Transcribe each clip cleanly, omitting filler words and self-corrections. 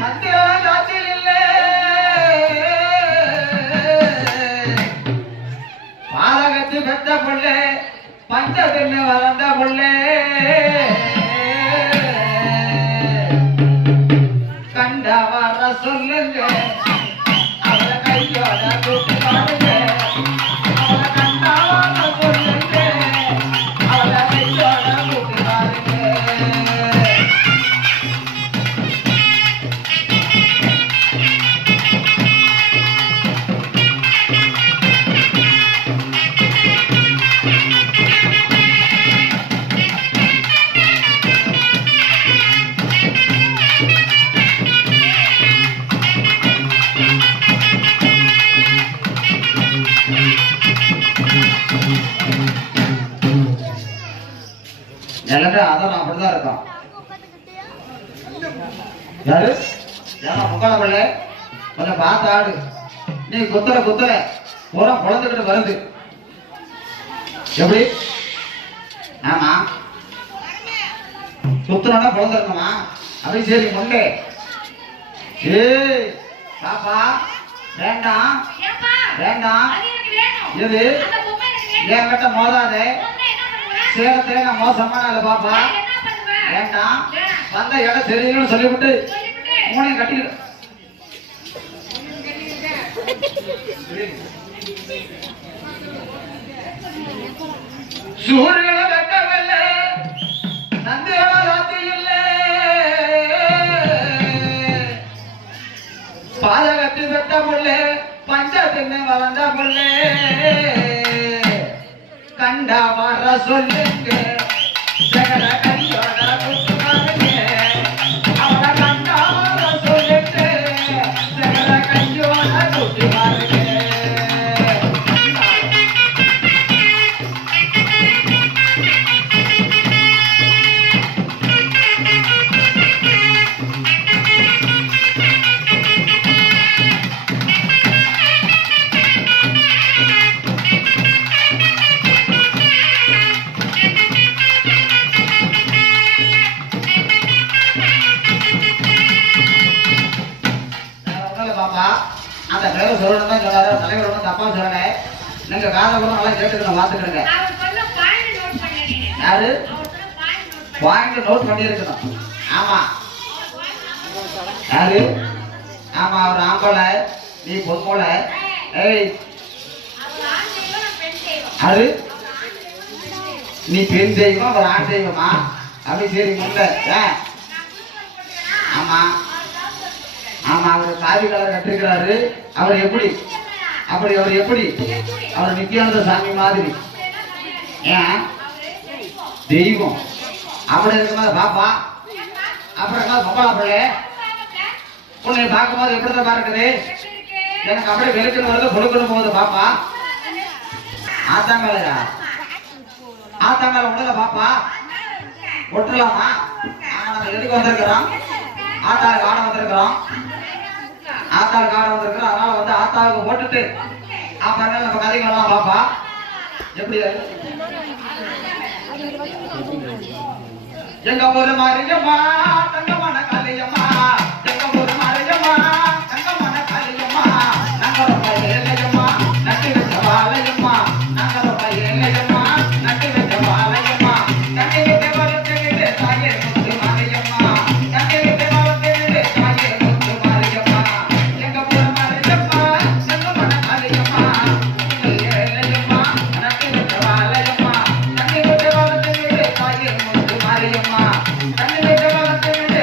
சத்தியத்தில் இல்லை பாலகத்து பெற்ற புள்ளே பஞ்சத்தின்னு வளர்ந்த புள்ளே கண்ட வர சொல்லுங்க அவளை கையோட கூட்டி பாருங்க அவளை கண்ட வர சொல்லுங்க அவளை கையோட கூட்டி பாருங்க எல்லாமே அதான் அப்படிதான் இருக்கான். யாரு ஏமா முக்கால பிள்ளை கொஞ்சம் பார்த்து ஆடு. நீ குத்துற பூரா குழந்தைகிட்ட வருது எப்படி? ஆமா குத்துறோம்னா குழந்தை இருக்கணுமா? அப்படி சரி முன்னே ஏய் பாப்பா வேண்டாம் வேண்டாம் எது என்கிட்ட மோதாதே சேலத்துல நான் மோசமான இல்ல பாப்பா வேண்டாம் வந்த இடம் தெரியலன்னு சொல்லிவிட்டு மூணையும் கட்டிக்கிட்டு சூரியன வெட்டவில்ல சந்திரன ராத்தி இல்ல பாதகத்து வெட்ட முள்ளே பஞ்சத்தின்னு வளர்ந்த முள்ளே கண்ட வர சொல்லுங்க சகல கையோட குத்து பாருங்க அவளை கண்ட வர சொல்லுங்க சகல கையோட குத்து பாருங்க அந்த டிரைவர் சொல்லணும் தான் சொன்னாரு. தலைவர் ஒன்றும் தப்பா சொல்லல. நீங்க காதை கூட நல்லா கேட்டுக்கணும் பார்த்துக்கிடுங்க. யாரு பாயிண்ட் நோட் பண்ணி இருக்கணும். ஆமா யாரு? ஆமா அவர் ஆம்பளை நீ பொன்மோளை. ஏய் யாரு? நீ பெண் தெய்வம் அவர் ஆண் தெய்வமா? அப்படி சரி முன்ன ஆமா ஆமா அவர் சாதி கலர் கட்டிருக்கிறாரு. அவர் எப்படி அப்படி அவர் எப்படி அவர் நித்யானந்த சாமி மாதிரி ஏன் தெய்வம் அப்படி இருக்கும்போது பாப்பா அப்புறம் பொம்பளை பிள்ளை உன்னை பார்க்கும்போது எப்படிதான் பார்க்குது எனக்கு அப்படியே வெளுக்கணும் வருது கொடுக்கணும் போகுது பாப்பா ஆத்தாங்கலையா ஆத்தாங்கல உடல பாப்பா ஒட்டலாமா? நம்ம எதுக்கு வந்திருக்கிறோம்? ஆத்தாளுக்கு ஆட வந்திருக்கிறோம். ஆத்தாளுக்கு ஆட வந்திருக்கிறோம். அதனால வந்து ஆத்தாவுக்கு போட்டுட்டு அப்புறம் நம்ம கதைக்கு வரலாம் பாப்பா. எப்படி எங்க ஒரு மாரியம்மா தங்கமான காளியம்மா எங்க ஒரு மாரியம்மா தங்கமான காளியம்மா நாங்க ரொம்ப ஏழையம்மா நட்டி வச்ச வாழையம்மா நாங்க ரொம்ப ஏழையம்மா நட்டி வச்ச வாழையம்மா நட்டி விட்டு வளர்த்துக்கிட்டு தாயே முத்து மாரியம்மா நட்டி விட்டு வளர்த்துக்கிட்டு தாயே முத்து மாரியம்மா எங்க ஒரு மாரியம்மா தங்கமான காளியம்மா ஏழையம்மா நட்டி வச்ச வாழையம்மா நட்டி விட்டு வளர்த்துக்கிட்டு தாயே முத்து மாரியம்மா நட்டி விட்டு வளர்த்துக்கிட்டு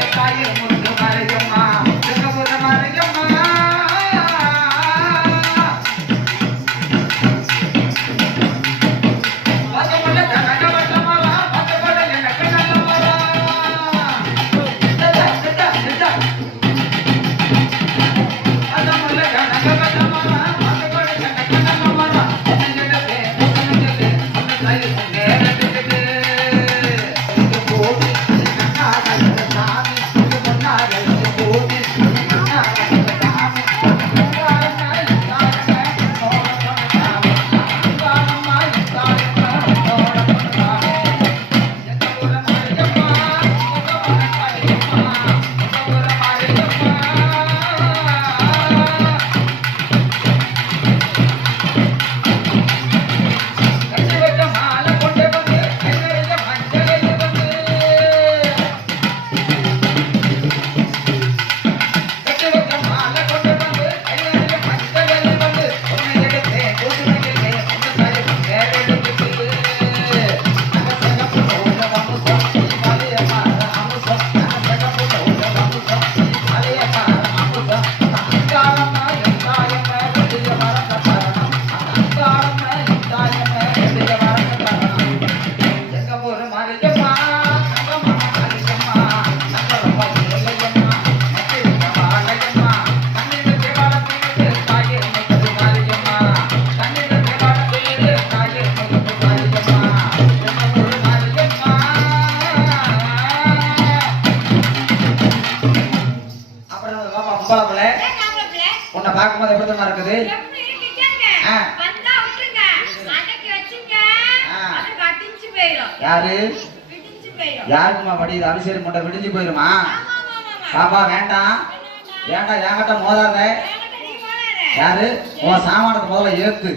பொம்பளை உன்னை பார்க்கும்போது எப்படி தான் இருக்குது? யாரு யாருக்குமா வடி அபிஷேகம் முட்டை விடிஞ்சு போயிருமா? பாப்பா வேண்டாம் வேண்டாம் என்கிட்ட மோதாத. யாரு உன் சாமானத்தை முதல்ல ஏத்து,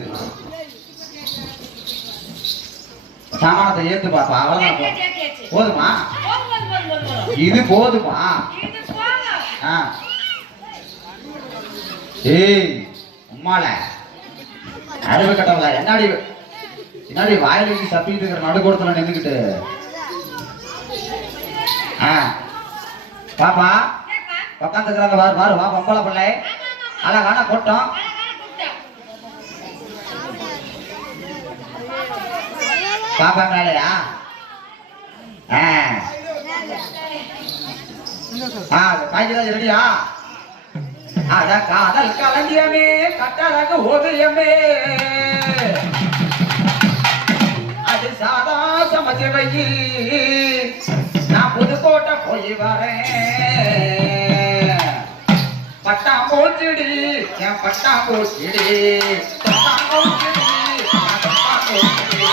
சாமானத்தை ஏத்து பாப்பா. அவ்வளவுதான் போதுமா? இது போதுமா? ஏய் உம்மால அறிவு கட்டவல என்னடி என்னடி வாயில வச்சு சப்பிட்டு இருக்கிற நடுக்கூடத்துல நின்றுக்கிட்டு. பாப்பா உட்காந்துக்கிறாங்க வாரு வாரு வா பொம்பளை பிள்ளை அழகான கூட்டம். பாப்பா மேலையா? காய்கறி ரெடியா? அட காதல் கலந்தியமே கட்டழகு ஓவியமே அது சாதா சமைச்சு வை, நான் புதுக்கோட்டை போய் வரேன். பட்டாம்பூச்சிடி என் பட்டாம்பூச்சிடி பட்டாம்பூச்சிடி பட்டாம்பூச்சிடி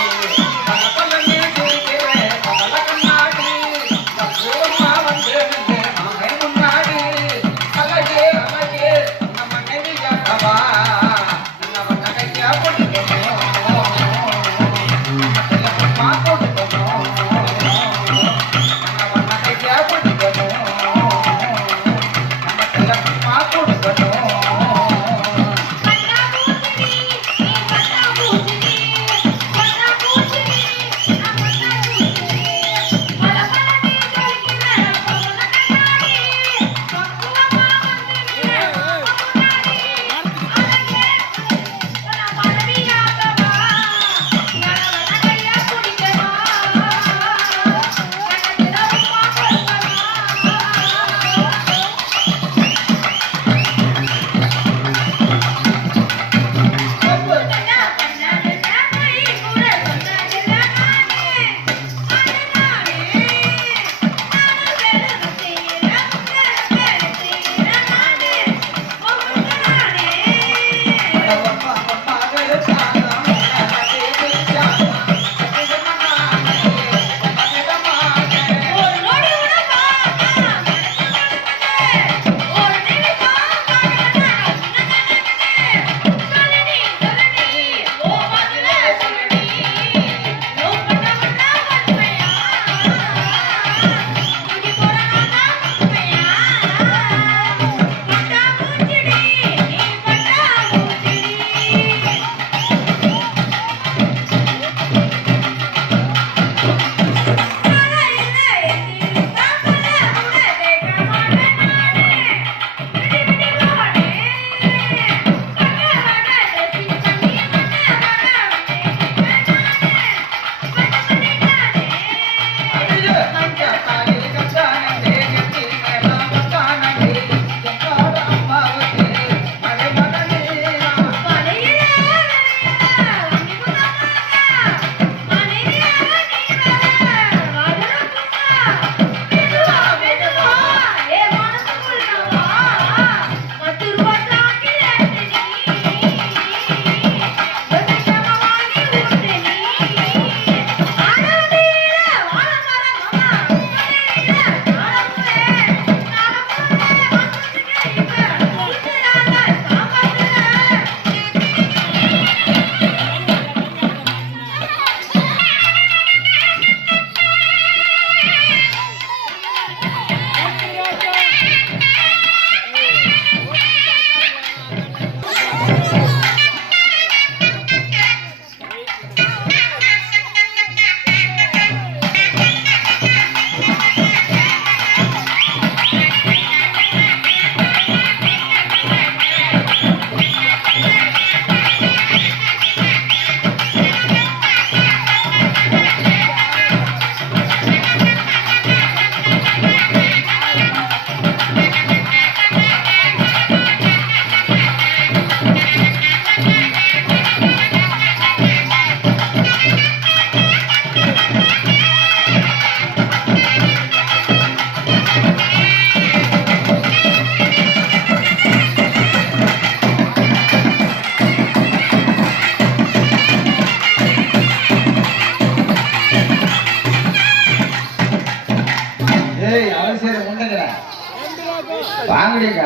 வாங்கடிங்க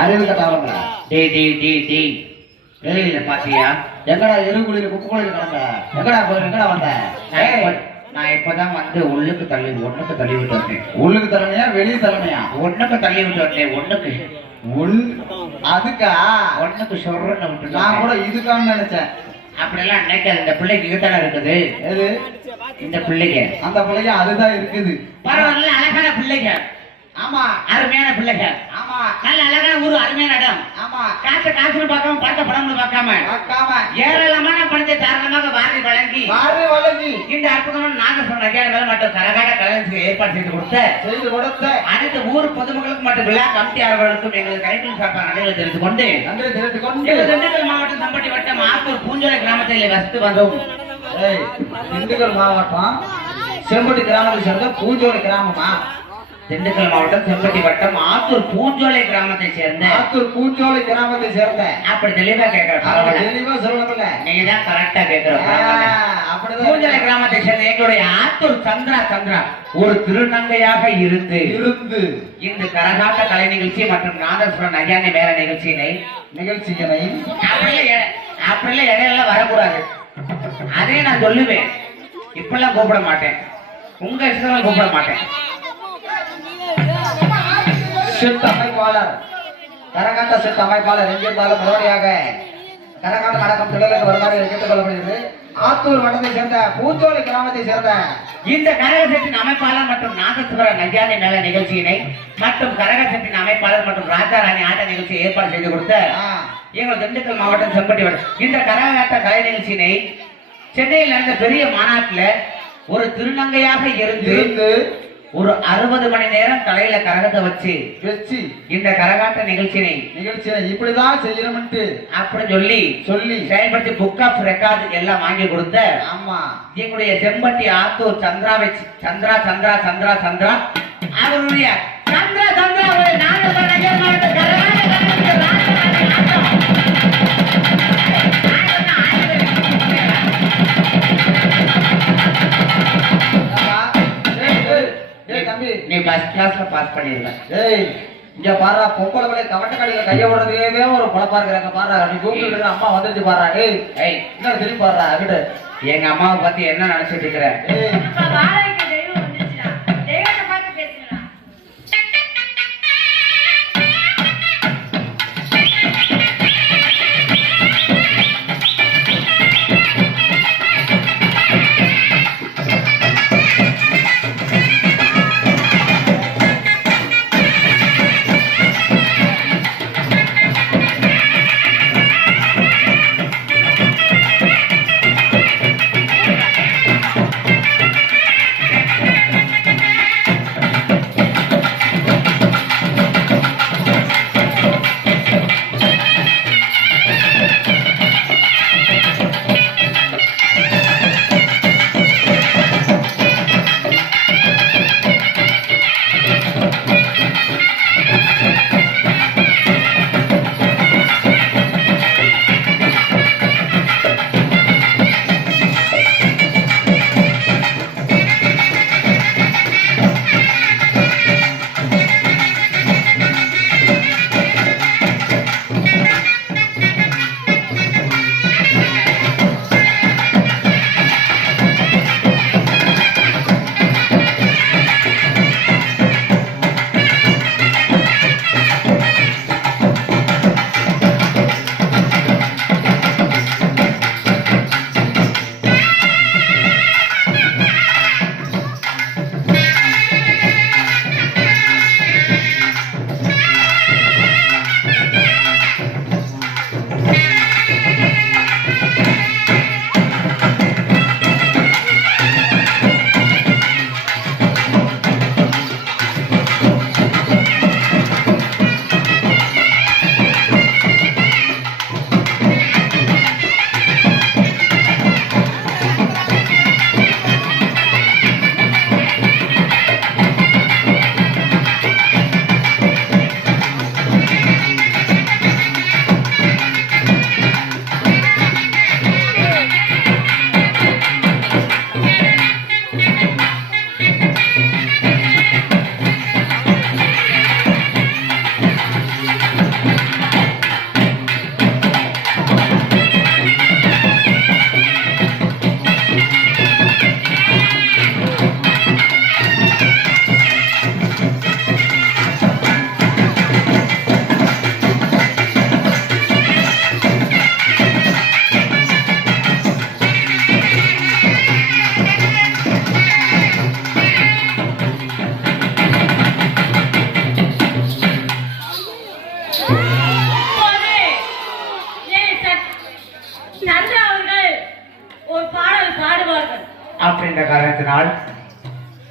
அறிவு கட்டாவங்க. டேய் டேய் டேய் டேய் டேய் இத பாத்தியா? எங்கடா எருகுளியில குப்பை குளியில கிடந்த? எங்கடா வந்த? நான் இப்பதான் வந்து ஒண்ணுக்கு தள்ளி விட்டு வந்தேன். உள்ளுக்கு தரணையா வெளியே தரணையா? ஒண்ணுக்கு தள்ளி விட்டு வந்தேன். ஒண்ணுக்கு அதுக்கா ஒண்ணுக்கு சொல்றேன்னு விட்டு நான் கூட இதுக்கான்னு நினைச்சேன். அப்படியெல்லாம் நினைக்காது. இந்த பிள்ளைக்கு இதுதானே இருக்குது. எது இந்த பிள்ளைக்கு? அந்த பிள்ளைக்கு அதுதான் இருக்குது. பரவாயில்ல, அழகான பிள்ளைங்க. ஆமா, அருமையான பிள்ளைங்க. ஆமா, நல்ல அழகான ஊரு, அருமையான இடம். ஆமா, காசுன்னு பார்க்காம படத்தை படம்னு பார்க்காம ஏராளமான பணத்தை தாராளமாக வழங்கி இந்த அற்புதமான நாகஸ்வரம் நகையாள மற்றும் கரகாட்ட கலைஞருக்கு ஏற்பாடு செய்து கொடுத்த அனைத்து ஊர் பொதுமக்களுக்கும் மற்றும் விழா கமிட்டியாளர்களுக்கும் எங்களது கைப்பில் சார்பாக நன்றிகளை தெரிவித்துக் கொண்டு திண்டுக்கல் மாவட்டம் தம்பட்டி வட்டம் ஆத்தூர் பூஞ்சோலை கிராமத்தில் வசித்து வந்தோம். திண்டுக்கல் மாவட்டம் செம்பட்டி கிராமத்தில் சேர்ந்த பூஞ்சோலை கிராமமா? திண்டுக்கல் மாவட்டம் செம்பட்டி வட்டம் ஆத்தூர் பூஞ்சோலை கிராமத்தை சேர்ந்த அப்படி தெளிவா சொல்லல, நீங்க தான் கரெக்டா கேட்கிற. பூஞ்சோலை கிராமத்தை சேர்ந்த எங்களுடைய ஆத்தூர் சந்திரா ஒரு திருநங்கையாக இருந்து இந்த கரகாட்ட கலை நிகழ்ச்சி மற்றும் நாதஸ்வரம் நகையானை மேல நிகழ்ச்சியினை அப்படிலாம் இடையில வரக்கூடாது. அதே நான் சொல்லுவேன். இப்பெல்லாம் கூப்பிட மாட்டேன், உங்க இஷ்டம் கூப்பிட மாட்டேன். அமைப்பாளர் கரகாட்ட சித்த அமைப்பாளர் எங்கிருந்தாலும் முறையாக கரகாட்ட நடக்கும் தொழிலுக்கு வருமாறு கேட்டுக் கொள்ளப்படுகிறது. ஆத்தூர் வட்டத்தை சேர்ந்த பூஞ்சோலை கிராமத்தை சேர்ந்த இந்த கரகசத்தின் அமைப்பாளர் மற்றும் நாதஸ்வர நகையானை மேல நிகழ்ச்சியினை மற்றும் கரகசத்தின் அமைப்பாளர் மற்றும் ராஜா ராணி ஆட்ட நிகழ்ச்சியை ஏற்பாடு செய்து கொடுத்த எங்கள் திண்டுக்கல் மாவட்டம் செம்பட்டி வட்டம் இந்த கரகாட்ட கலை நிகழ்ச்சியினை சென்னையில் நடந்த பெரிய மாநாட்டில் ஒரு திருநங்கையாக இருந்து ஒரு 60 மணி நேரம் தலையில கரகத்தை வச்சு இந்த கரகாட்ட நிகழ்ச்சியை இப்படிதான் செய்யணும் அப்படி சொல்லி செயல்படுத்தி புக் ஆஃப் ரெக்கார்டு எல்லாம் வாங்கி கொடுத்த ஆமா எங்களுடைய செம்பட்டி ஆத்தூர் சந்திரா அவருடைய நீ ஃபர்ஸ்ட் கிளாஸ்ல பாஸ் பண்ணிருக்க. இங்க பாரு, பொம்பளை வழிய கவட்ட கடையில கைய விடுறதுக்கே ஒரு பொழப்பா இருக்கிறாங்க. பாரு, நீ கூப்பிட்டு அம்மா வந்துருச்சு பாரு. என்ன திரும்பி பாரு அங்கிட்டு எங்க அம்மாவை பத்தி என்ன நினைச்சிட்டு இருக்கிற?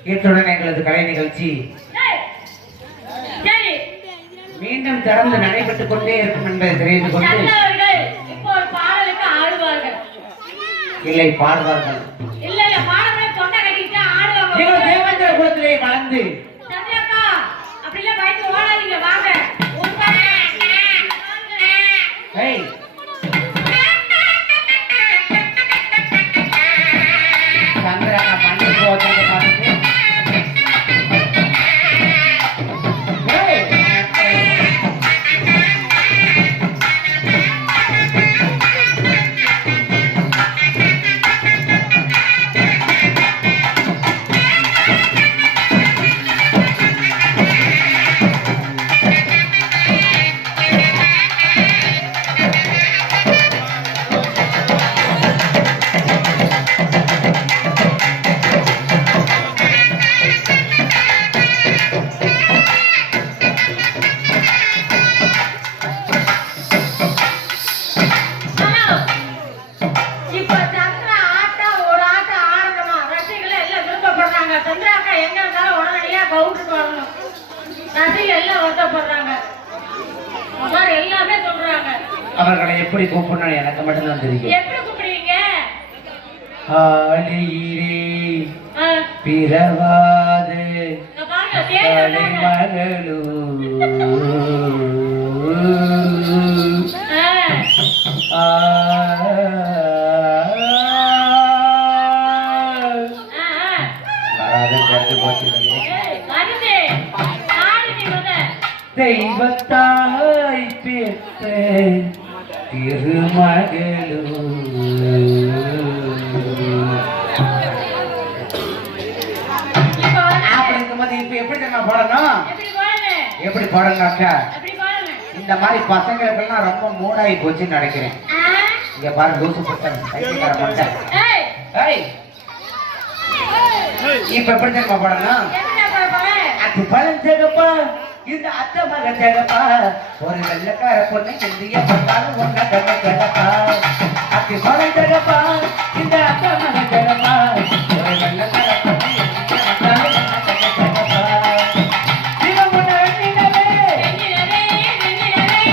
இத்துடன் எங்களது கலை நிகழ்ச்சி ஏய், சரி மீண்டும் தொடர்ந்து நடைபெற்றுக் கொண்டே இருக்கும் என்பதை தெரிந்து கொண்டு நல்லவர்கள் இப்போ ஒரு பாடலுக்கு ஆடுவார்கள் இல்லை பாடுவார்கள். இல்ல இல்ல பாடமே தொண்டை கட்டிட்டு ஆடுவாங்க நீங்கள் தேவேந்திர குலத்திலே வளர்ந்து சந்திரக்கா அப்படிலாம் பயந்து ஓடாதீங்க வாங்க ஒரு பாட்டு. ஏய், சந்திரனா பண்ணி போட்டு பார்த்து ஏய், ஹலோ. இப்ப சந்திரா ஆட்டம் ஒரு ஆட்டம் ஆடணுமா ரசிகர்கள் எல்லாம் விருப்பப்படுறாங்க சந்திராக்கா எங்க இருந்தாலும் உடனடியா கவுண்டருக்கு வரணும் ரசிகர்கள் எல்லாம் வருத்தப்படுறாங்க அதான் எல்லாமே சொல்றாங்க அவர்களை எப்படி கூப்பிடணும் எனக்கு மட்டும்தான் தெரியும். எப்படி கூப்பிடுவீங்க ஆலியிலே ஆ, பிறவாது இங்க பாருங்க தேடி வந்தாங்க. மகளூ ஆ, ஆ, ஆ. வராது தெரிஞ்சு போச்சு. ஏய், வருது. ஆடு நீ முத. தெய்வத்தாய் பெற்ற திருமகளூ இப்போ வந்து அப்படிங்கும்போது இப்ப எப்படி தெரியுமா பாடணும்? எப்படி பாருங்க எப்படி பாடுங்க அக்கா? எப்படி பாருங்க இந்த மாதிரி பசங்களுக்கெல்லாம் ரொம்ப மூடாகி போச்சுன்னு நினைக்கிறேன். ஆ, இங்க பாரு லூசு பசங்க பைத்தியக்கார மண்டை. ஏய், ஏய், இப்ப எப்படி தெரியுமா பாடணும்? எப்படி நான் பாட போறேன்? அது பழம் ஜெகப்பா, இந்த அத்தை மக ஜெகப்பா, ஒரு வெள்ளக்கார பொண்ணு இந்திய பார்த்தாலும் ஒன்ன கண்ண ஜெகப்பா. அது பழம் ஜெகப்பா, இந்த அத்தை மக ஜெகப்பா, ஒரு வெள்ளக்கார பொண்ணு இந்திய பார்த்தாலும் ஒன்ன கண்ண ஜெகப்பா. இவன் முன்ன வெண்ணிலவே, வெண்ணிலவே, வெண்ணிலவே,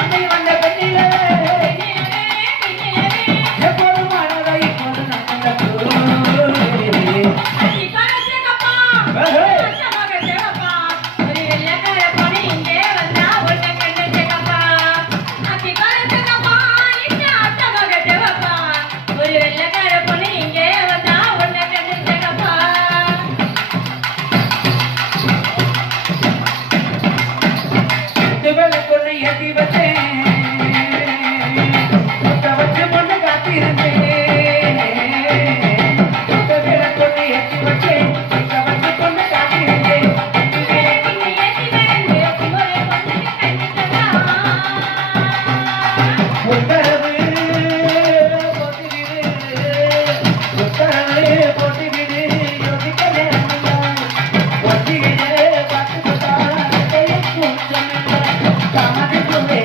அன்னை வந்த பெண்ணிலவே, வெண்ணிலவே, வெண்ணிலவே. எப்போதும் அழகா இப்போது நம்ம கூறே. அத்தி காலத்துக்கப்பா, அத்தமாக தேவப்பா, ஒரு வெள்ளைக்கார பொண்ணு இங்கே வந்தா ஒன்ன கண்டு தேவப்பா. அத்தி காலத்துக்கப்பா, இந்த அத்தமாக தேவப்பா, ஒரு வெள்ளைக்கார பொண்ணு இங்கே வந்தா ஒன்ன கண்டு தேவப்பா. கொண்டு ஏற்றி வச்சேன், முத்த வச்சு பொண்ணு காத்திருந்தேன். முத்த வேலை கொண்டு ஏற்றி வச்சேன், முத்த வச்சு பொண்ணு காத்திருந்தேன். பின்னி ஏத்தி வேண்டு ஒரு பொண்ணு கண்டித்ததா. உத்தரவு போட்டுவிடு, உத்தரவு போட்டுவிடு, யோசிக்க நேரமில்லை. ஒத்திகையை பார்த்துக்கிட்டா கையை கூச்சமில்லை. தாமதிக்குமே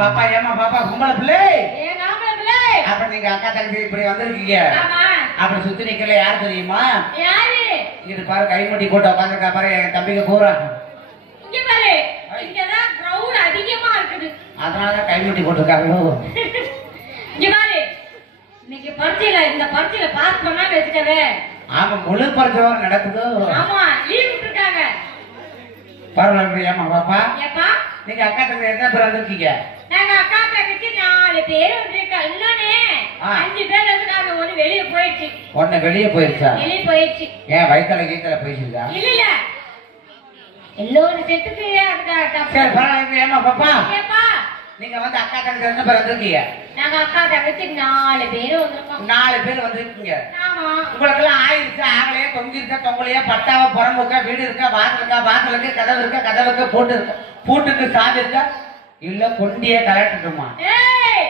பாப்பா ஏமா பாப்பா கும்பல பிள்ளை அப்ப நீங்க அக்கா தங்கச்சி இப்படி வந்திருக்கீங்க அப்படி சுத்தி நிக்கல யாரு தெரியுமா இது பாரு கைமுட்டி போட்டு உட்காந்துருக்கா பாரு என் தம்பிக்கு பூரா அதனாலதான் கைமுட்டி போட்டிருக்காங்களோ இன்னைக்கு பரீட்சையில இந்த பரீட்சையில பாஸ் பண்ணா வச்சுக்கவே ஆமா முழு பரிச்சை நடக்குதோ ஆமா லீவ் விட்டுருக்காங்க பரவாயில்ல ஏமா பாப்பா ஏப்பா நீங்க அக்கா தங்கச்சி என்ன பேர் வந்திருக்கீங்க நாங்க அக்கா தங்கச்சி 4 பேர் வந்திருக்கோம் இன்னொன்னு 5 பேர் வந்துட்டாங்க ஒரு வெளிய போயிடுச்சு ஒண்ணு வெளியே போயிருச்சா வெளிய போயிடுச்சு ஏன் வயித்துல கீத்தல போயிடுச்சா இல்ல எல்லோரும் செத்துக்கு சரி பரவாயில்ல ஏமா பாப்பா ஏப்பா நீங்க வந்து அக்கா தங்கச்சி என்ன பேர் வந்திருக்கீங்க நாங்க அக்கா தங்கச்சி 4 பேர் வந்திருக்கோம் 4 பேர் வந்திருக்கீங்க ஆமா உங்களுக்கு எல்லாம் ஆயிருச்சு ஆகலையே தொங்கிருக்கா தொங்கலையா பட்டாவா புறம்புக்கா வீடு இருக்கா வாசல் இருக்கு கதவு இருக்கா கதவுக்கு போட்டு இருக்கா பூட்டுக்கு சாவி இருக்கா இல்ல கொண்டியே கலட்டுமா ஏய்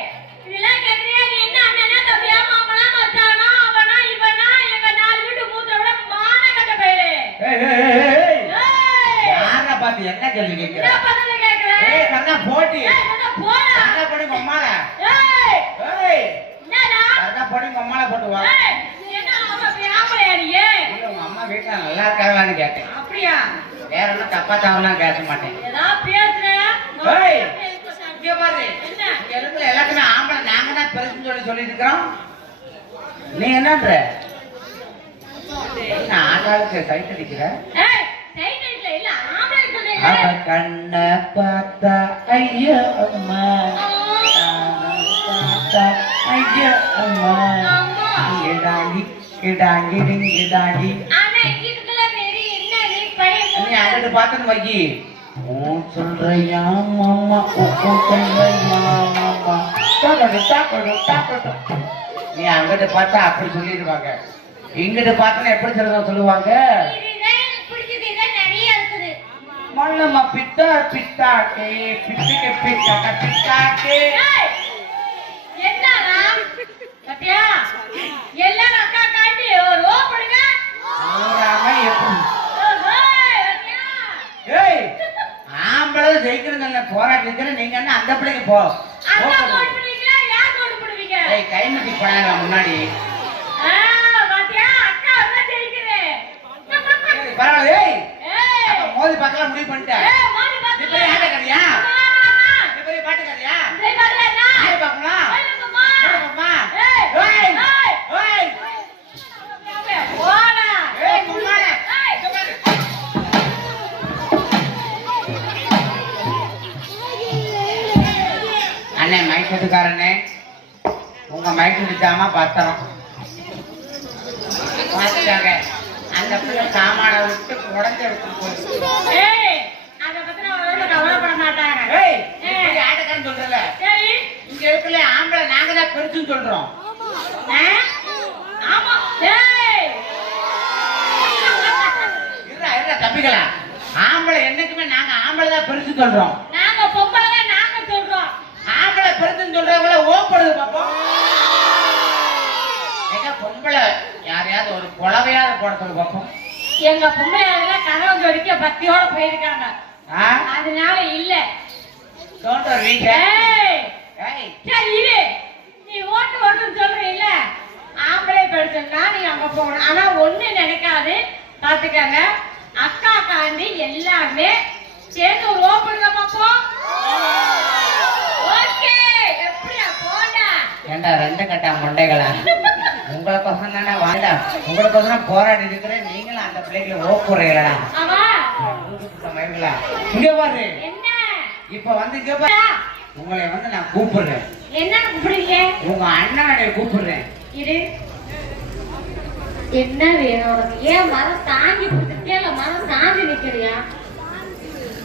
இதெல்லாம் கேக்குறியா நீ என்ன அண்ணனா தம்பியா மாமனா மச்சானா அவனா இவனா எங்க 4 வீட்டு மூத்திர விட மான கட்ட பையலே ஏய் ஏய் யாரா பாத்து என்ன கேள்வி கேக்குற என்ன பதில கேக்குற ஏய் கண்ணா போடி ஏய் என்ன போடா கண்ணா போடி அம்மால ஏய் ஏய் என்னடா கண்ணா போடி அம்மால போட்டு வா ஏய் என்ன அவ ஆம்பளையா நீ இல்ல உங்க அம்மா வீட்ல நல்லா இருக்காங்களான்னு கேட்டேன் அப்படியா வேற என்ன தப்பா தவறலாம் கேட்க மாட்டேன் ஏதா பேசுற ஏய் இங்க பாரு என்ன இங்க இருக்கிற எல்லாருமே ஆம்பளை நாங்க தான் பெருசுன்னு சொல்லிட்டு இருக்கிறோம் நீ என்னன்ற என்ன ஆளாளுக்கு சைட் அடிக்கிற ஏய் சைட் இல்ல ஆம்பளை அவ சொல்றீங்க கண்ண பார்த்தா ஐயோ அம்மா பார்த்தா ஐயோ அம்மா இடாங்கி இடாங்கி இடாங்கி ஆனா இதுக்குள்ள வேற என்ன நீ பழைய நீ அங்கிட்டு பார்த்தன்னு வைக்கி சொல்றியா மாமா சொல்றியா மாமா நீ அங்கிட்டு பார்த்தா அப்படி சொல்லிடுவாங்க இங்கிட்டு பார்த்தா எப்படி சொல்லுவாங்க மல்லம்மா பித்தா பித்தாட்டே பித்துக்கு பித்தாட்ட பித்தாட்டே என்னடா பத்தியா எல்லாரும் அக்கா காட்டி ஓ படுங்க ஊராம எப்படி ஏய் ஆம்பளை ஜெயிக்கணுங்க போராட்டி நீங்க என்ன அந்த பிள்ளைக்கு போ அக்கா ஓட் பண்ணுவீங்களா யார் ஓட் பண்ணுவீங்க ஏய் கைமுட்டி போனாங்க முன்னாடி பத்தியா அக்கா தான் ஜெயிக்குது பரவாயில்ல ஏய் ஏய் மோதி பார்க்கலாம் முடிவு பண்ணிட்டேன் ஏய் மாடி நீ பாத்து பெரிய ஆட்டக்காரியா நீ பெரிய பாட்டுக்காரியா சரி பாருடா ஆடி பார்க்கலாம் போய்டுமா அம்மா ஏய் ஏய் ஏய் ஏய் போடா ஏய் குமாரே அண்ணே மைக் செட்டுக்காரண்ணே உங்க மைக் செட்டுக்காம பத்திரம் பார்த்துக்காங்க அந்த பிள்ளை சாமான விட்டு உடஞ்சு எடுத்து போய் ஏய் அத பத்தி நான் கவலைப்பட மாட்டாங்க ஏய் நீ ஆட்டக்காரன் சொல்றல சரி இங்க இருக்கல ஆம்பளை நாங்க தான் பெருசுன்னு சொல்றோம் ஆமா ஏய் இருடா தம்பிகளா ஆம்பளை என்னைக்குமே நாங்க ஆம்பளை தான் பெருசு சொல்றோம் நாங்க பொம்பளை நாங்க சொல்றோம் ஆம்பளை பெருசுன்னு சொல்றவங்கள ஓப்படுது பாப்போம் எங்க பொம்பளை யாரையாவது ஒரு குழவையாவது போட சொல்லு பாப்போம் எங்க பொம்பளையால கனவு ஜோடிக்க பத்தியோட போயிருக்காங்க அதனால இல்ல டோன்ட் வரி வீங்க ஏய் ஏய் சரி இரு நீ ஓட்டுன்னு சொல்ற இல்ல ஆம்பளை பெருசுன்னா நீ அங்க போகணும் ஆனா ஒண்ணு நினைக்காது பாத்துக்கங்க அக்கா காண்டி எல்லாமே சேர்ந்து ஒரு ஓப்படுங்க பாப்போம் ஓகே எப்படியா போடா ஏண்டா ரெண்டு கட்டா மண்டைகளா உங்களுக்கோசம் தானே வாண்டா உங்களுக்கோசரம் போராடி இருக்கிறேன் நீங்களும் அந்த பிள்ளைகளை ஓப்புறீங்களா ஆமா இங்க பாரு என்ன இப்ப வந்து இங்க பாரு உங்களை வந்து நான் கூப்பிடுறேன் என்ன கூப்பிடுறீங்க உங்க அண்ணனை கூப்பிடுறேன் இரு என்ன வேணும் உனக்கு ஏன் மரம் தாங்கி கொடுத்துட்டே இல்ல மரம் தாங்கி நிக்கிறியா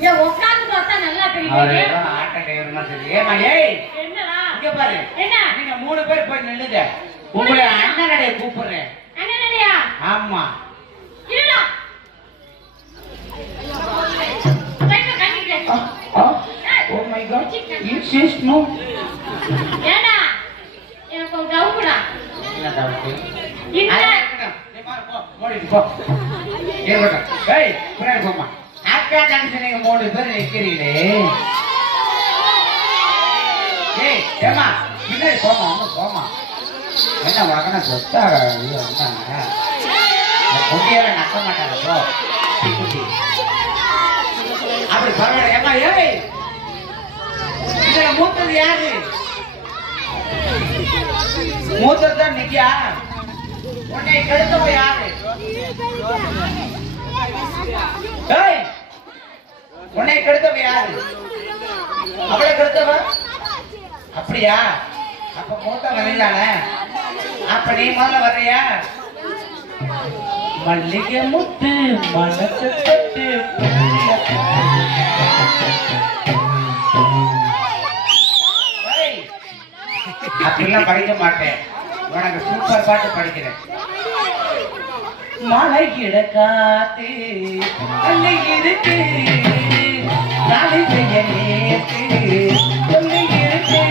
ஏன் உட்காந்து பார்த்தா நல்லா அவர் தெரியுது ஏதோ ஆட்ட டிரைவர் மாதிரி தெரியுது. ஏம்மா, ஏய் என்னடா இங்க பாரு என்ன நீங்க 3 பேர் போய் நில்லுங்க உங்களை அண்ணனை கூப்பிடுறேன் அண்ணனையா ஆமா இருடா விஷ்ணு ஏண்டா எனக்கு ஒரு டவுட்டுடா என்ன டவுட் இந்த மூடிட்டு போ இருக்கட்டும். ஏய் பின்னாடி போம்மா. அக்கா தங்கச்சி நீங்க 3 பேர் நிக்கிறீங்களே. ஏய் ஏமா பின்னாடி போமா ஒன்றும் போமா. என்ன உனக்கு சொத்தா இது வந்தாங்க குட்டியால நக்க மாட்டாங்க போ குட்டி அப்படி பரவாயில்ல. ஏமா ஏய் இதுல மூத்தது யாரு? மூத்தது தான் நிக்கியா. உன்னை கெடுத்தவ யாரு? ஏய் உன்னை கெடுத்தவ யாரு? அவளை கெடுத்தவ அப்படியா? அப்ப மூத்த வரலானே. அப்ப நீ முதல்ல வர்றியா? மல்லிகை முத்து மனசு தொட்டு அப்படிலாம் படிக்க மாட்டேன். உனக்கு சூப்பர் பாட்டு படிக்கிறேன். மழை கிடக்காத்து அள்ளி இருக்கு நாளை செய்ய நேற்று சொல்லி இருக்கு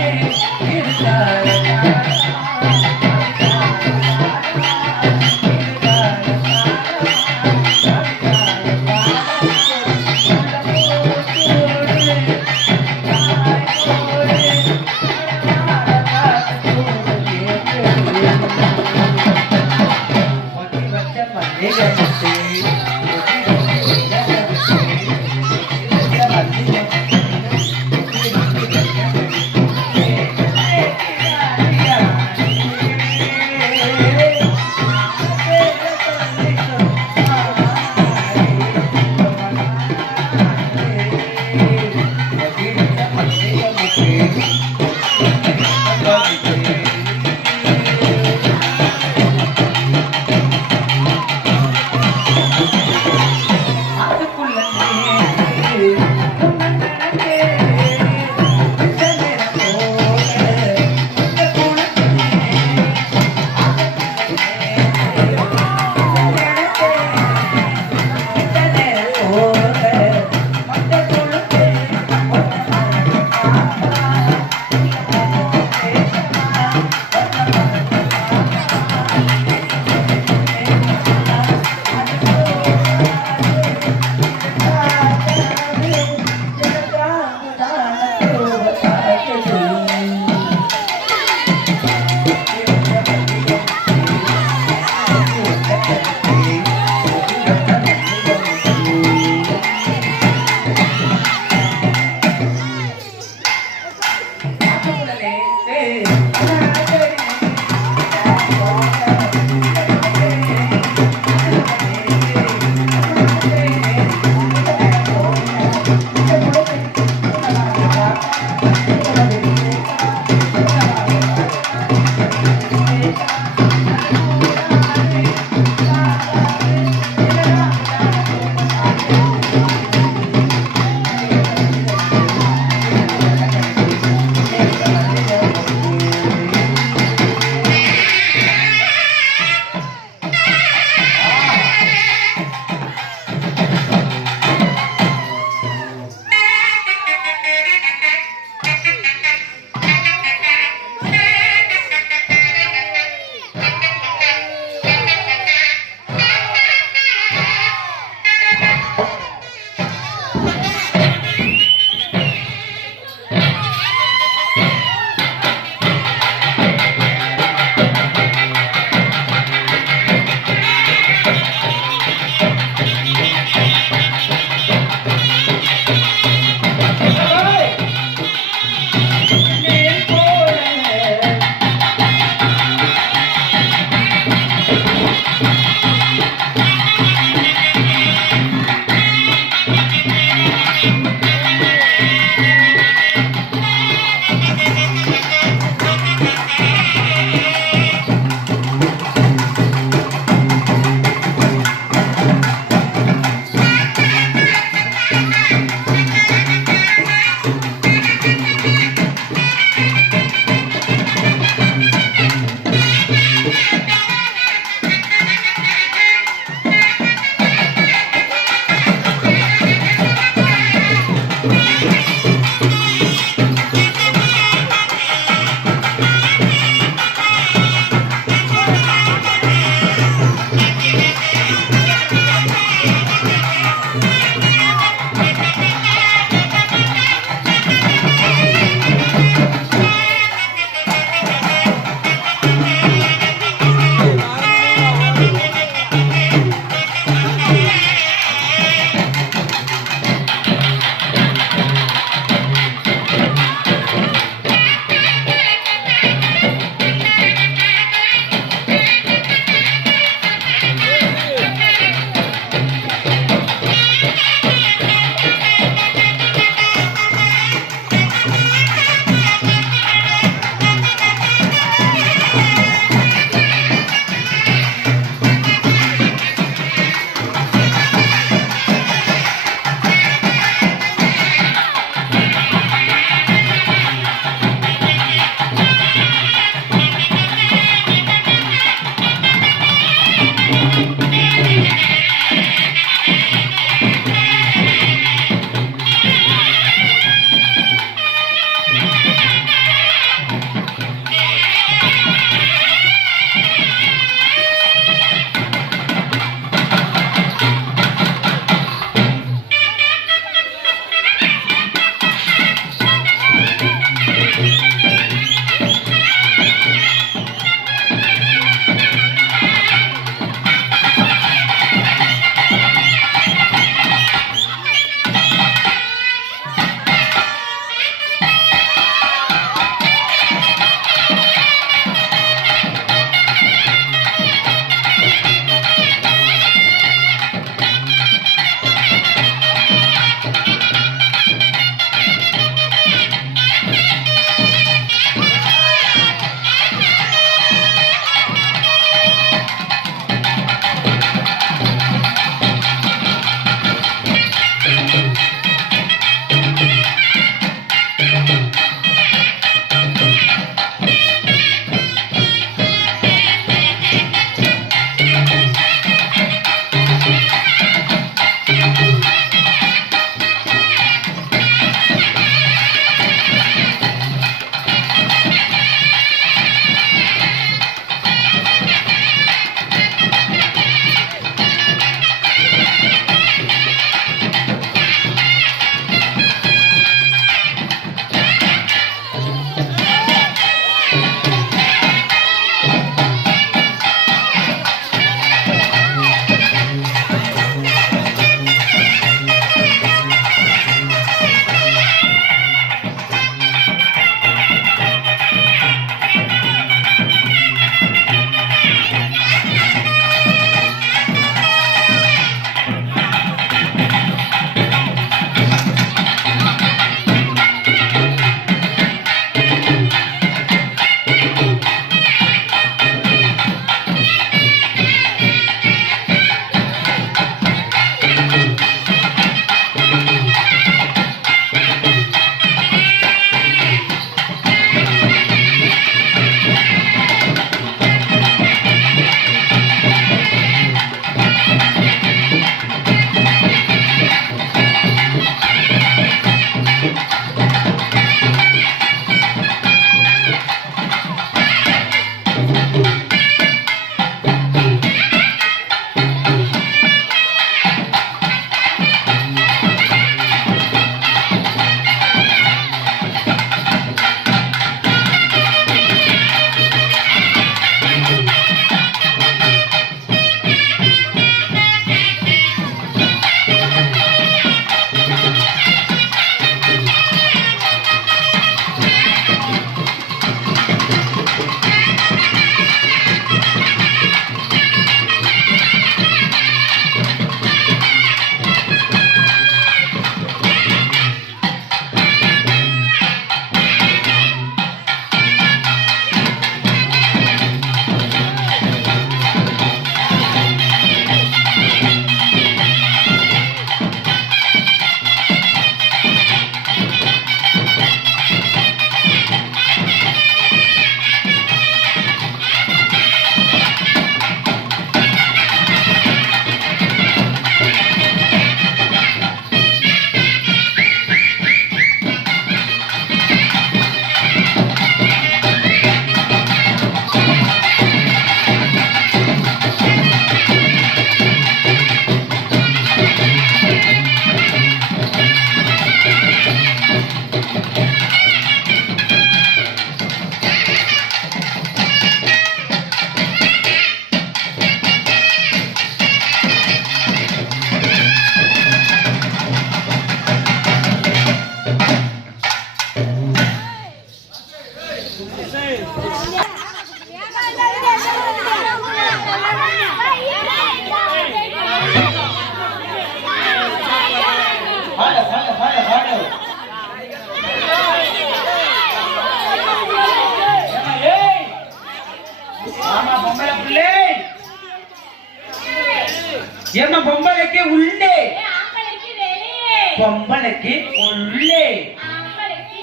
உள்ளே, ஆம்பளைக்கு வெளியே, பொம்பளைக்கு உள்ளே, ஆம்பளைக்கு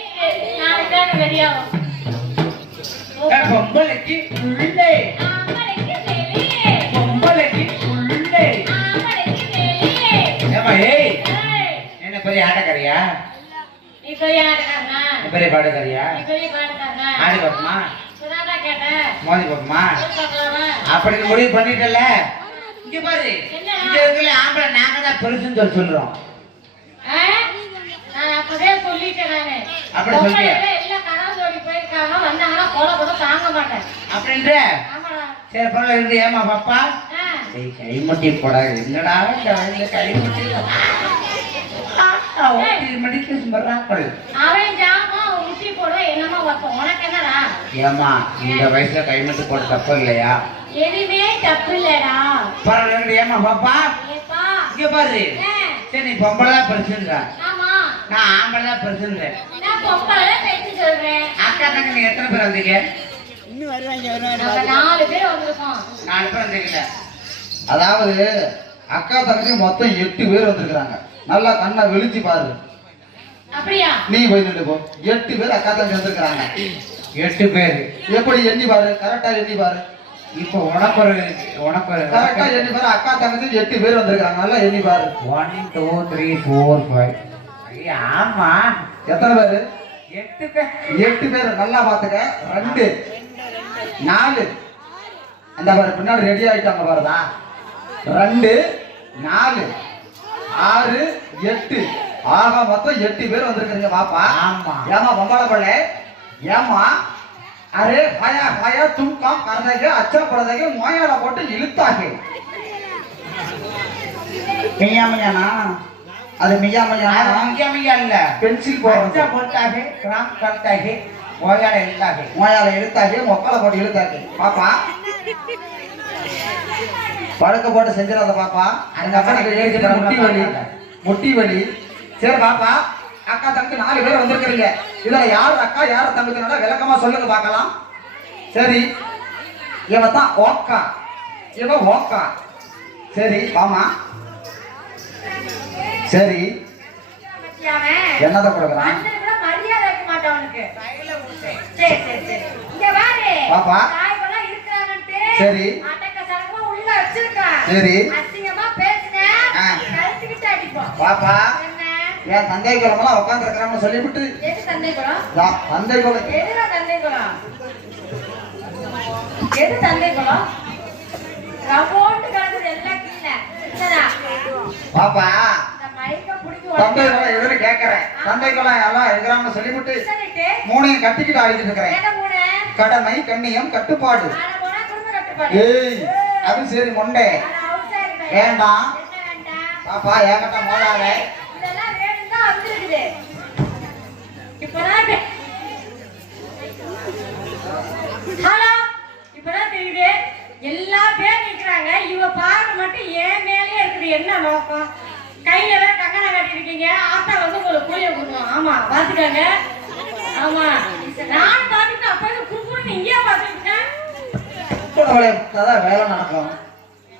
நாளைக்கு தான் வெளியாகும். பொம்பளைக்கு உள்ளே, ஆம்பளைக்கு வெளியே, பொம்பளைக்கு உள்ளே. ஆம்பளைக்கு வெளியே. ஏம்மா, ஏய், ஏய், என்ன பெரிய ஆட்டக்காரியா? நீ பெரிய ஆட்டக்காரனா? பெரிய பாடுக்காரியா? நீ பெரிய பாட்டக்காரனா? ஆடி பாப்பமா, சுதாதா கேட்டேன். மோதி பாப்பமா, பார்க்கலாமா? அப்படின்னு முடிவு பண்ணிட்டல. இங்க பாரு, இங்க இருக்கிற ஆம்பளை நாங்க தான் பெருசுன்னு சொல்றோம். ஆ? நான் அப்பவே சொல்லிட்டேன் நானு. அப்படி சொல்லியா? பொம்பளைங்க எல்லாம் கராசோடி போயிருக்காங்க, வந்தாங்கன்னா கொலை கூட தாங்க மாட்டேன். அப்படின்ற ஆமாடா. சரி பரவாயில்ல. ஏமா பாப்பா, ஆ. ஏய், கைமுட்டி போடா. என்னடா இந்த வயசுல கைமுட்டி அவன் ஜாமான் முட்டி போட என்னமா வைப்போம், உனக்கு என்னடா? ஏமா இந்த வயசுல கைமுட்டி போட தப்பு இல்லையா? எதுவுமே தப்பு இல்லடா. பரவாயில்ல. ஏமா பாப்பா, ஏப்பா. இங்க பாரு. ஆ. சரி நீ பொம்பளை தான் பெருசுன்ற, ஆமா. நான் ஆம்பளை தான் பெருசுன்றேன். நான் பொம்பளை பேச்சு சொல்றேன். அக்கா தங்க நீங்க எத்தனை பேர் வந்தீங்க? நாங்க 4 பேர் வந்திருக்கோம். 4 பேர் வந்தீங்கல்ல. அதாவது அக்கா தங்கச்சி மொத்தம் 8 பேர் வந்திருக்கிறாங்க. நல்லா கண்ணை விழிச்சு பாரு. அப்படியா? நீ போய் நின்று போ. 8 பேர் அக்கா தங்கச்சி வந்திருக்கிறாங்க. 8 பேர். எப்படி எண்ணி பாரு, கரெக்டா எண்ணி பாரு. இப்போ உனக்கு கரெக்டா எண்ணி பாரு. அக்கா தங்கச்சி 8 பேர் வந்திருக்காங்க. நல்லா எண்ணி பாரு. 1 2 3 4 5. ஆமா, எத்தனை பேரு? 8 பேர். 8 பேர். நல்லா பாத்துக்க. 2 4 அந்த பாரு பின்னாடி ரெடி ஆயிட்டாங்க பாருதா. 2 4 6 8 ஆக மொத்தம் 8 பேர் வந்திருக்கீங்க பாப்பா. ஆமா. ஏமா பொம்பளை பிள்ளை, ஏமா அரே பயா பயா தும் காம் கர்னேகே அச்சா படதேகே மோயால போட்டு இழுத்தாகே. மியாமையானா? அது மியாமையானா? அங்கேயா இல்ல, பென்சில் போடுறது. போட்டாகே, கிராம் கட்டாகே, ஓயால இழுத்தாகே. மோயால இழுத்தாகே, மொக்கால போட்டு இழுத்தாகே. பாப்பா படுக்க போட்டு செஞ்சிடாத பாப்பா. அந்த அப்பனுக்கு ஏறி முட்டி வலி, முட்டி வலி. சரி பாப்பா, அக்கா தங்கச்சி 4 பேர் வந்திருக்கிறீங்க. இதுல யார் அக்கா யார தங்கச்சினோட விளக்கமா சொல்லுங்க பார்க்கலாம். சரி, இவ தான் ஓக்கா, இவ ஓக்கா. சரி வாமா. சரி மத்தியானம் என்னத கொடுக்குறான்? வந்து கூட மரியாதை வைக்க மாட்டான் உனக்கு. சரி சரி சரி. இங்க பாரு. பாப்பா. தாய்வெல்லாம் இருக்கிறாங்கன்ட்டு. சரி. அடக்க சரக்குமா உள்ள வச்சிருக்கான். சரி. அசிங்கமா பேசுன. ஆ. கழுத்துக்கிட்டு அடிப்போம். பாப்பா, என்ன? என் தந்தை குலமெல்லாம் உட்கார்ந்து இருக்கிறான்னு சொல்லிவிட்டு எது தந்தை குலம்? தந்தை குலம் எதுடா தந்தை குலம்? எது தந்தை குலம்? ரவோண்டு கிடக்குது எல்லாம் கீழே. என்னடா? பாப்பா, இந்த மைக்க புடிச்சு தந்தை உடைச்சு குலம் எதுன்னு கேட்கறேன். தந்தை குலம் எல்லாம் இருக்கிறான்னு சொல்லிவிட்டு சொல்லிட்டு, 3ஐயும் கட்டிக்கிட்டு ஆடிட்டு இருக்கிறேன். என்ன மூணு? கடமை, கண்ணியம், கட்டுப்பாடு. ஆனா போனா குடும்ப கட்டுப்பாடு. ஏய், அது சரி மொண்டே. ஆனா outside பையன். வேண்டாம். என்ன வேண்டாம்? பாப்பா ஏகட்ட மோதாத. இதெல்லாம் வேணும் தான் வந்துருக்குது. இப்பதான் ஹலோ, இப்பதான் தெரியுது. எல்லா பேர் நிக்கிறாங்க. இவ பார்வை மட்டும் ஏன் மேலேயே இருக்குது. என்ன நோக்கம்? கையில வேற கங்கணம் கட்டிருக்கீங்க. ஆத்தா வந்து உங்களுக்கு கூலிய கொடுக்கணும். ஆமா, பாத்துக்கங்க. ஆமா, நான் பாத்துட்டு அப்ப குறுக்குன்னு இங்கேயே பாத்துட்டு இருக்கேன். உங்களை பார்த்தாதான் வேலை நடக்கும்.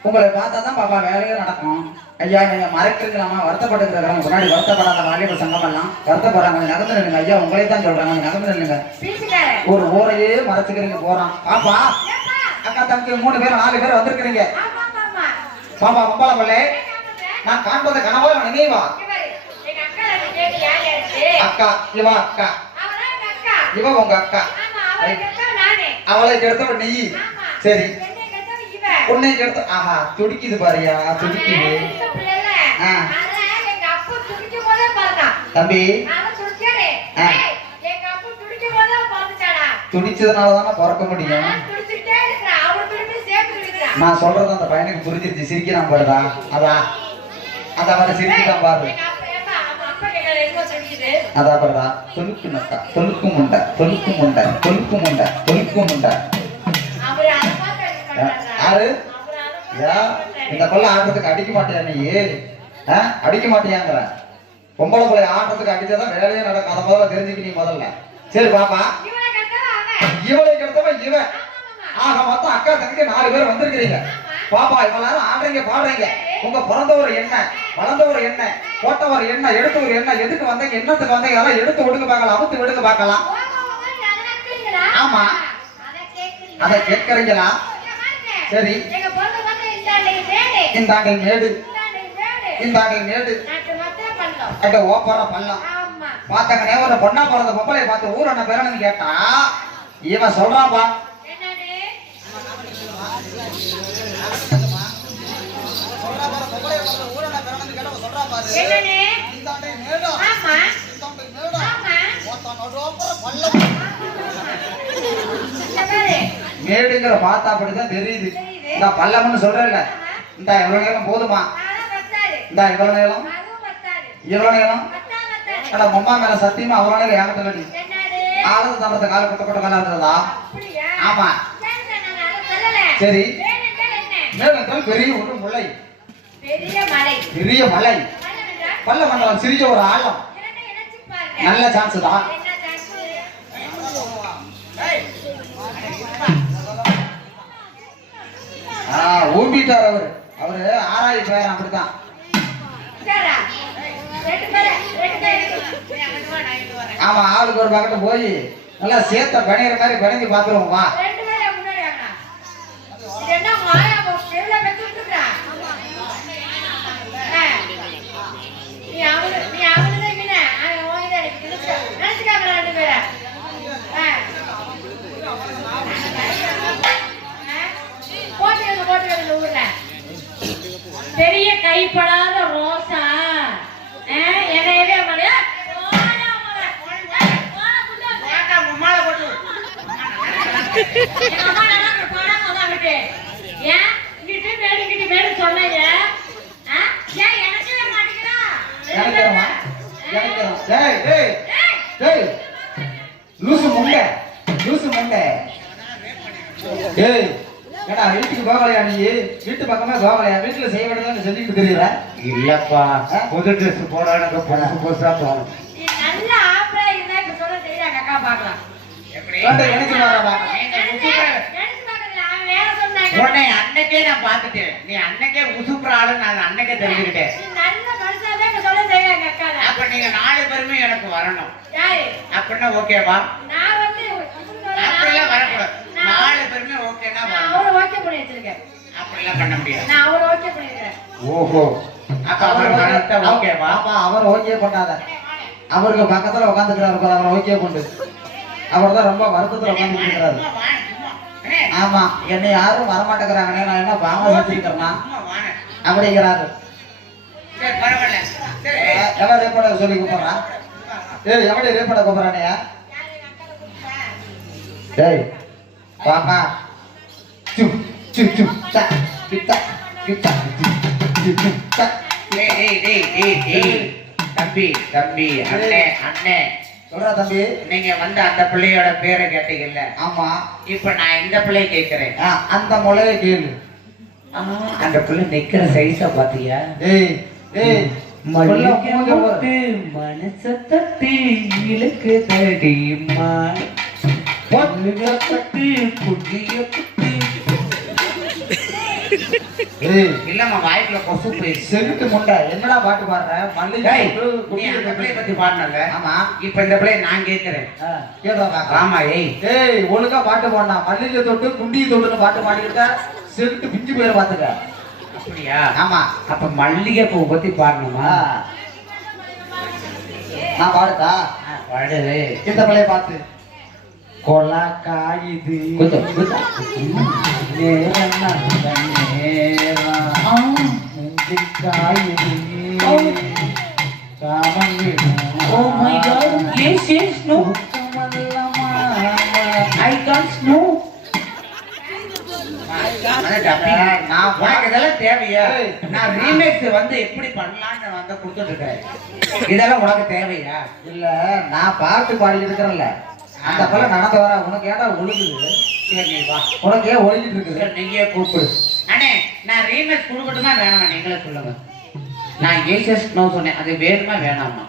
உங்களை பார்த்தா தான் பாப்பா வேலையே நடக்கும். ஐயா நீங்க மறைக்கிறீங்களாமா, வருத்தப்பட்டுக்கிறாங்க. முன்னாடி வருத்தப்படாத வாலிப சங்கம் எல்லாம் வருத்தப்படுறாங்க. கொஞ்சம் நகர்ந்து நில்லுங்க. ஐயா உங்களே தான் சொல்றாங்க. கொஞ்சம் நகர்ந்து நில்லுங்க. பீச்சுக்காரன். ஒரு ஊரையே மறைச்சுக்கிறீங்க போறான். பாப்பா, ஏப்பா? அக்கா தம்பி 3 பேர் 4 பேர் வந்திருக்கிறீங்க. ஆமா ஆமா ஆமா. பாப்பா பொம்பளை பிள்ளை, என்ன நான் காண்பது கனவா நினைவா? எங்க அக்கா கேட்டு யார் யாருக்கு? அக்கா, இவ அக்கா, அவதான் எங்க அக்கா. இவ உங்க அக்கா. ஆமா, அவளை கேட்டா நானே. அவளை கெடுத்தவ நீ. ஆமா. சரி, என்னை கேட்டா இவ. உன்னை கெடுத்த ஆஹா துடிக்குது பாரியா, துடிக்குது. இந்த பிள்ளைல. ஆ. அதெல்லாம் எங்க அப்பா துடிக்கும் போதே பார்த்தான். தம்பி, நானும் துடிச்சேனே. ஆ. ஏய், எங்க அப்பா துடிக்கும் போதே பார்த்துட்டாடா. துடிச்சதுனால தானே பிறக்க முடியும். நான் துடிச்சுக்கிட்டே இருக்கிறேன். அவர் துடிப்பு சேர்த்து துடிக்கிறான். நான் சொல்றது அந்த பையனுக்கு புரிஞ்சிருச்சு. சிரிக்கிறான் பாருதா. அதான் அத அவரை சிரிக்கிறான் பாரு. எங்க அப்பா ஏப்பா, அவங்க அப்பா கேட்கல எங்க துடிக்குது? அதான் பாருதா. தொலுக்கு நக்கா, தொலுக்கு முண்டை, தொலுக்கு முண்டை, தொலுக்கு முண்டை, தொலுக்கு முண்டை. அவரு அதை பார்த்து எனக்கு பண்றாரா? யாரு? அவரு அதை பார்த்து ஏன் எனக்கு பண்றாரு. இந்த கொள்ள ஆடுறதுக்கு அடிக்க மாட்டியா நீ? அடிக்க மாட்டியாங்கிற. பொம்பளை பிள்ளை ஆடுறதுக்கு அடிச்சாதான் வேலையே நடக்கும். அதை முதல்ல தெரிஞ்சுக்க நீ முதல்ல. சரி பாப்பா, இவனை கேட்டவன் அவன். இவளை கெடுத்தவன் இவன். ஆமா, ஆமா. ஆக மொத்தம் அக்கா தங்கச்சி 4 பேர் வந்திருக்கிறீங்க. பாப்பா இவ்வளவு நேரம் ஆடுறீங்க பாடுறீங்க. சரி. உங்க பிறந்தவர் என்ன, வளர்ந்தவர் என்ன, போட்டவர் என்ன, எடுத்தவர் என்ன, எதுக்கு வந்தீங்க, என்னத்துக்கு வந்தீங்க, அதெல்லாம் எடுத்து விடுங்க பார்க்கலாம், அவுத்து விடுங்க பார்க்கலாம். ஆமா, அதை கேட்கறீங்களா? சரி, இந்தாண்டை மேடு, இந்தாண்டை மேடு, அட ஓப்பற பள்ளம். பாத்தங்கனே ஒரு பொண்ணா பிறந்த பொம்பளை பார்த்து ஊர் என்ன பேரணும்னு கேட்டா இவன் சொல்றான்பா. மேடுங்கிற பார்த்தா அப்படிதான் தெரியுது. இந்த பள்ளம்னு சொல்றேன்ல, இந்த எவ்வளவு நேரம் போதுமா, இந்த எவ்வளவு நேரம், எவ்வளவு நேரம், அட மம்மா மேல சத்தியமா அவ்வளவு நேரம் ஏகத்தலடி ஆளது தண்டத்தை கால கொட்ட கொட்ட கால இருந்ததா. ஆமா சரி, மேலும் பெரிய ஒரு முல்லை, பெரிய மலை, பல்ல மண்டலம், சிறிய ஒரு ஆழம், நல்ல சான்ஸ் தான். ஊம்பிட்டார் அவரு, அவரு ஆராய் பேர் அப்படித்தான். ஆமா, ஆளுக்கு ஒரு பக்கத்து போய் நல்லா சேர்த்த பணியிற மாதிரி பணிஞ்சு பாத்துருவோம். வா பெரிய கைப்படாத ரோசா என்னையவே வீட்டுக்கு போகலையா, நீ வீட்டு பக்கமே போகலையா, வீட்டுல செய்ய வேண்டியதான் செஞ்சுக்கிட்டு தெரியல. இல்லப்பா, புது ட்ரெஸ் போடானுங்க, புதுசு புதுசா தோணும். எனக்கு உன்னை அன்னைக்கே நான் பாத்துட்டேன், நீ அன்னைக்கே உசுப்புற ஆளு நான் அன்னைக்கே தெரிஞ்சுக்கிட்டேன். அப்ப நீங்க 4 பேருமே எனக்கு வரணும் அப்படின்னா ஓகேவா? அப்படிலாம் வரக்கூடாது, 4 பேருமே ஓகேன்னா அப்படிலாம் பண்ண முடியாது. ஓஹோ, அப்ப அவர் ஓகேவா? அவர் ஓகே பண்ணாத, அவருக்கு பக்கத்துல உட்காந்துக்கிறாரு, அவர் ஓகே கொண்டு அவர் தான் ரொம்ப வருத்தத்துல உட்காந்து இருக்கிறாரு. ஆமா, என்னை யாரும் வரமாட்டேங்கிறாங்கன்னே, நான் என்ன பாவம் வச்சிருக்கிறேன்னா அப்படிங்கிறாரு. எவன் ரேப்பட சொல்லி கூப்பிடுறான்? எவடைய ரேப்பட கூப்பிடுறானே? டேய் பாப்பா, சும் சும் சும் சா கிட்ட கிட்ட கிட்ட. தம்பி தம்பி, அண்ணே அண்ணே சொல்றா தம்பி. நீங்க வந்து அந்த பிள்ளையோட பேரை கேட்டீங்கல்ல? ஆமா. இப்ப நான் இந்த பிள்ளைய கேட்கிறேன். அந்த முளைய கேளு. அந்த பிள்ளை நிக்கிற சைஸா பாத்தியா? ஏய் ஏய், மல்லிகை மனசத்தட்டி இழுக்கு தடிமா, பொண்ணுங்க பட்டு குட்டிய குட்டி. இல்லம்மா, வாய்க்குள்ள கொசு போய் செவிட்டு முண்டை. என்னடா பாட்டு பாடுற? மல்லிகை நீ அந்த பிள்ளைய பத்தி பாடினல. ஆமா, இப்ப இந்த பிள்ளைய நான் கேட்கிறேன். கேட்கா? ஆமா. ஏய் ஒழுங்கா பாட்டு பாடினா, மல்லிகை தொட்டு குண்டி தொட்டுன்னு பாட்டு பாடிக்கிட்ட செவிட்டு பிஞ்சு போயிட பாத்துக்க. அப்படியா? ஆமா. அப்ப மல்லிகை பூ பத்தி பாடணுமா? நான் பாடுதா? பாடுது. இந்த பிள்ளைய பார்த்து கொலா காயுது காயுது Oh my God! Yes, yes, no. I can't know. இதெல்லாம் தேவையா? நான் ரீமேக்ஸ் வந்து எப்படி பண்ணலாம்னு வந்து கொடுத்துட்டு இருக்கேன். இதெல்லாம் உனக்கு தேவையா? இல்ல, நான் பாட்டு பாடி இருக்கிறேன்ல, அந்த போல நடந்து வர. உனக்கு ஏடா ஒழுகுது? உனக்கு ஏன் ஒழுகிட்டு இருக்குது? நீங்க கூப்பிடு. அண்ணே, நான் ரீமேக்ஸ் கொடுக்கட்டுமா வேணாமா நீங்களே சொல்லுங்க. நான் ஏசஸ் நோ சொன்னேன், அது வேணுமா வேணாமா?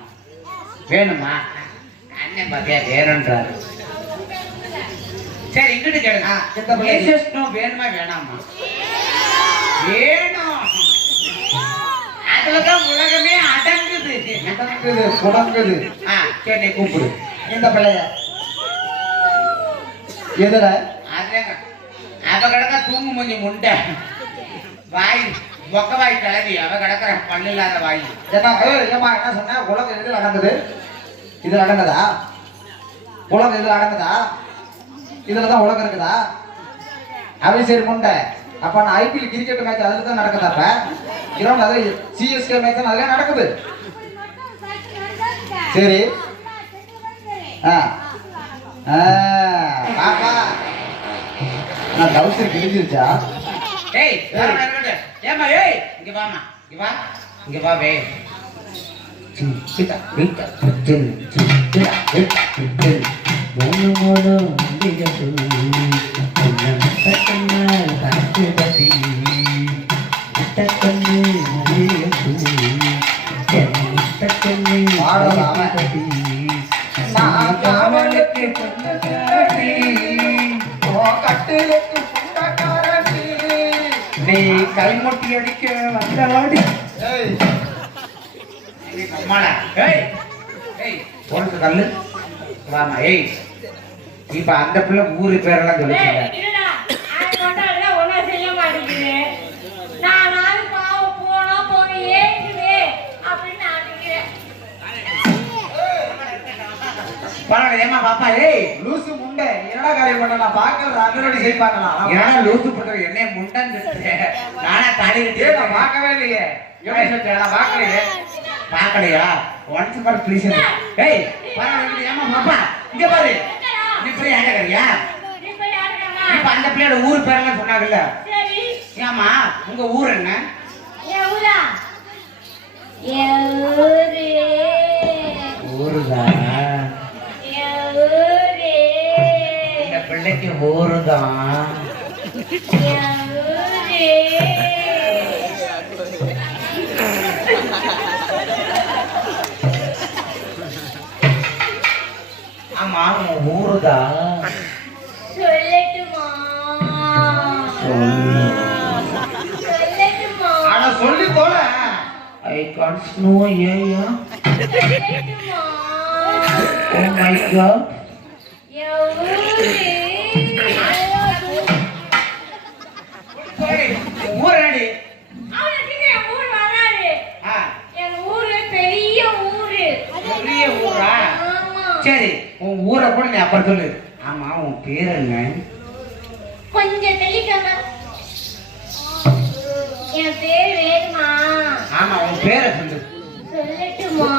வேணுமா? அண்ணன் பாத்தியா வேணும்ன்றாரு. சரி, இங்கிட்டு கேளுங்க. ஏசஸ் நோ வேணுமா வேணாமா? வேணும். அதுலதான் உலகமே அடங்குது. அடங்குது புடங்குது. சரி நீ கூப்பிடு இந்த பிள்ளைய எதுல அதேங்க அவ கிடக்க தூங்கு மூஞ்சி முண்டை வாய் மொக்க வாய் கிளவி அவ கிடக்குற பல்லு இல்லாத வாய். ஏமா என்ன சொன்ன உலகம் எதுல அடங்குது? இதுல அடங்குதா? உலகம் இதுல அடங்குதா? இதுலதான் உலகம் இருக்குதா? அவை சரி முண்டை. அப்ப நான் ஐபிஎல் கிரிக்கெட் மேட்ச் அதுல தான் நடக்குதா? அப்ப கிரௌண்ட் அதுல சிஎஸ்கே மேட்ச் அதுல நடக்குது. சரி பாப்பா நான் டவுசர் கிழிஞ்சிருச்சா? ஏய் ஏமா ஏய் இங்க வாமா இங்க வா இங்க வா வே கைமுட்டி அடிக்க வந்தாடி உனக்கு கல்லு வாமா. ஏய் இப்ப அந்த பிள்ளை ஊரு பேரெல்லாம் சொல்லிச்சுங்க. ஏமா பாப்பா ஏய் லூசு முண்டை என்னடா காரியம் பண்ண நான் பாக்கல அண்ணனோட செய்வாங்களா? ஏன்னா லூசு பண்ற என்ன முண்டன் நானா தாடி கட்டி நான் பார்க்கவே இல்லையே. எப்படி சொல்ற நான் பார்க்கலையே. பார்க்கலையா? Once for please. ஏய் பாரு ஏமா பாப்பா இங்க பாரு. நீ போய் ஆண்டகறியா? இப்ப அந்த பிள்ளையோட ஊர் பேரெல்லாம் சொன்னாங்கல்ல. சரி ஏமா உங்க ஊர் என்ன? ஊரா ஊரே ஊருதான். இந்த பிள்ளைக்கு ஊருதான். ஆமா உன் ஊருதான். சொல்லட்டுமா? சொல்லட்டுமா? ஆனா சொல்லி போல. I can't know yeah. சொல்லட்டுமா? Oh my God. ஊரடி பெரிய ஊரா? சரி உன் ஊரை கூட நீ அப்புறம் சொல்லு. ஆமா உன் பேர் என்ன? கொஞ்சம் தெளிக்காம என் பேர் வேணுமா? ஆமா உன் பேரை சொல்லு. சொல்லட்டுமா?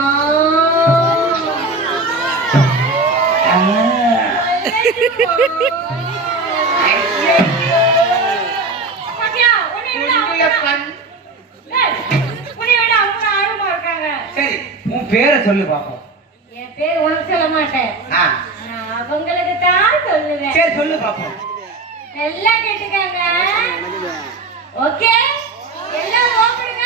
சரி உன் பேரை சொல்லு பாப்போம். என் பேர் உனக்கு சொல்ல மாட்டேன். அவங்களுக்கு தான் சொல்லுவேன். சரி சொல்லு பாப்போம். எல்லாம் கேட்டுக்காங்க. ஓகே எல்லாம் ஓடுங்க.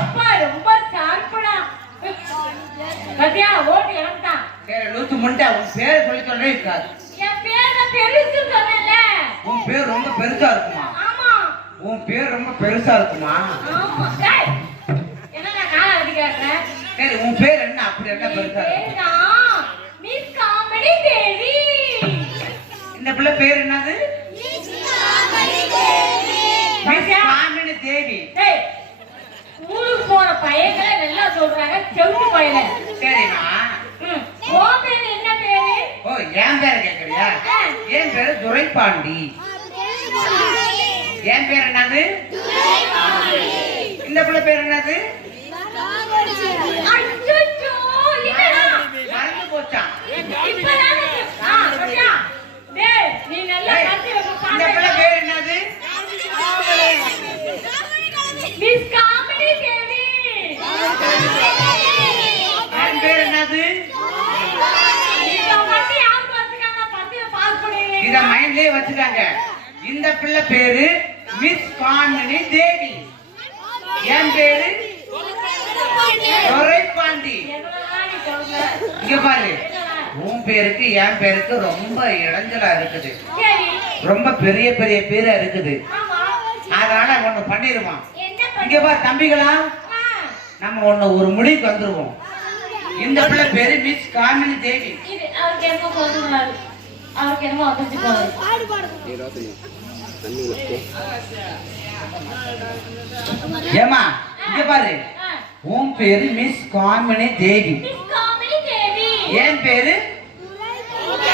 அப்பா ரொம்ப சார்படா. பத்தியா ஓட்டு எனக்கு தான். சரி லூத்து முண்டை உன் பேரை சொல்லி சொல்லவே இருக்காது. என் பேர் நான் பெருசு சொன்னேன்ல. உன் பேர் ரொம்ப பெருசா இருக்குமா? ஆமா உன் பேர் ரொம்ப பெருசா இருக்குமா? ஆமா. டேய் என்ன நான் கால அடிக்கிறேன். சரி உன் பேர் என்ன அப்படி என்ன பெருசா இருக்கு? மிஸ் காமெடி தேவி. இந்த பிள்ளை பேர் என்னது? மிஸ் காமெடி தேவி. மிஸ் காமெடி தேவி. டேய் ஊருக்கு போற பையங்களே நல்லா சொல்றாங்க. செவுட்டு பையல. சரிமா ஓ பேர் என்ன பேரு? ஓ என் பேர் கேக்குறியா? என் பேரு துரைபாண்டி. என் பேர் என்னது? இந்த பிள்ளை பேர் என்னது? அச்சச்சோ என்னடா மறந்து போச்சான். இப்பதான் பத்தியா? டேய் நீ நல்லா கத்தி இந்த வச்சு பிள்ளை பேர் என்னது? மிஸ் காமெடி தேவி. என் பேர் என்னது? இத மட்டும் யார் பாத்துக்காங்க? பத்திய பாஸ் பண்ணுங்க. இத மைண்ட்லயே வச்சுக்காங்க. இந்த பிள்ளை பேரு மிஸ் காமெடி தேவி. என் பேரு துரைபாண்டி. என்னடா நீ சொல்ற? இங்க பாரு உன் பேருக்கு என் பேருக்கு ரொம்ப இடைஞ்சலா இருக்குது. சரி ரொம்ப பெரிய பெரிய பேரா இருக்குது. ஆமா அதனால ஒண்ணு பண்ணிருவான். என்ன இங்க பாரு தம்பிகளா, நம்ம ஒரு முடிவுக்கு வந்துருவோம். இந்த பிள்ளை பேரு மிஸ் காமினி தேவி. இது அவருக்கு என்னமோ சொல்லுவாரு, அவருக்கு என்னமோ வந்துச்சு போவாரு. ஏமா இங்க பாரு, உன் பேரு மிஸ் காமினி தேவி, மிஸ் காமினி தேவி. என் பேரு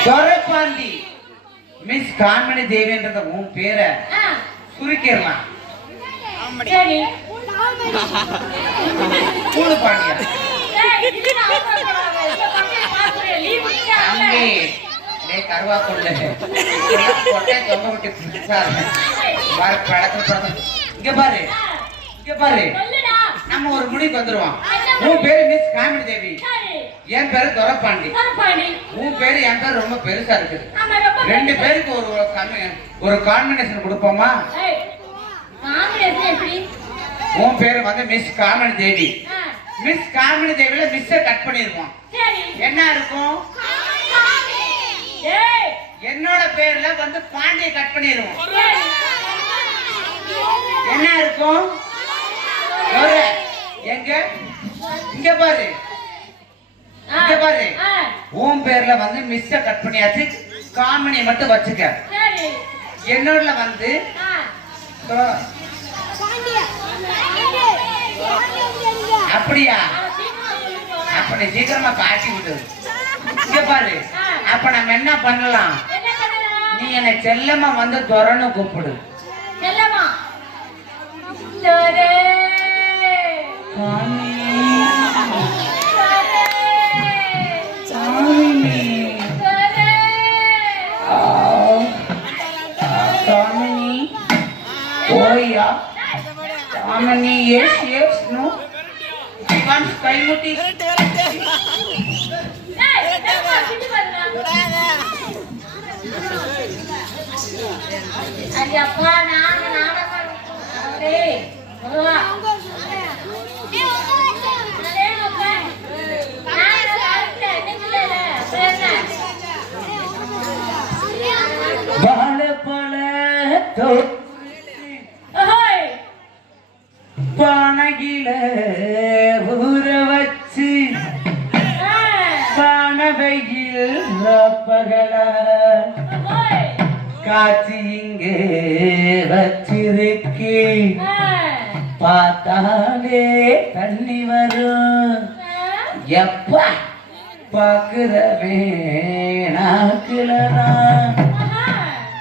துரைப்பாண்டி. மிஸ் காமினி தேவின்றத உன் பேரை சுருக்கிடலாம். சரி. கூடு பாண்டியா ஏய், இது நான் அவசரப்படாத. இந்த பக்கம் பாத்துறேன். லீவ் விட்டாங்க. தம்பி, டேய் கருவாக்குள்ள கொட்டை தொங்க விட்டு பிடிச்சாரு. பாரு படத்துல இங்க பாரு, இங்க பாரு, சொல்லுடா. நம்ம ஒரு முடிவுக்கு வந்துருவோம். உன் பேரு மிஸ் காமினி தேவி, சரி. என் பேரு துரைப்பாண்டி. துரைப்பாண்டி. உன் பேரு என் பேரு ரொம்ப பெருசா இருக்குது. ஆமா, ரொம்ப ரெண்டு பெருசு. பேருக்கு ஒரு காம்பினேஷன் கொடுப்போமா? ஏய், காம்பினேஷன் எப்படி? உன் பேரு வந்து மிஸ் காமினி தேவி. ஆ, மிஸ் காமினி தேவில மிஸ்ஸ கட் பண்ணிருக்கோம். சரி. என்ன இருக்கும்? ஏய், என்னோட பேர்ல வந்து பாண்டிய கட் பண்ணிருவோம். ஏய். என்ன இருக்கும்? ஒரு, எங்க இங்க பாரு, இங்க பாரு, ஆ, உன் பேர்ல வந்து மிஸ்ஸ கட் பண்ணியாச்சு, காமினி மட்டும் வச்சுக்க. சரி. என்னோட வந்து ஆ, அப்படியா? அவ சீக்கிரமா சொல்லி போறா. அப்படி சீக்கிரமா காட்டி விடு. இங்க பாரு, அப்ப நம்ம என்ன பண்ணலாம்? என்ன பண்ணலாம்? நீ என்னை செல்லமா வந்து துறன்னு கூப்பிடு. செல்லம்மா. துரை. சாமி, துரை. சாமி, துரை. சாமி, ஓயா, சாமி, yes, yes, no. She wants கைமுட்டி. ஏய், செல்லம்மா, சிட்டி பாருடா. ஐயப்பா, நானப்பா. டேய், முருகா. டேய், முருகா. நான் என்ன சாப்பிட்டேன்? இன்னைக்கு இல்லைல. அப்புறம் என்ன? வாழைப்பழத்தோ ஓஹோய். பானகில ஊற வச்சு ஆ, பானவையில் பகல ஓஹோய். காய்ச்சி இங்கே வச்சிருக்கே, ஆ, பார்த்தாலே தண்ணி வரும். எப்பா பாக்குறவே நாக்குலதான் ஆஹா.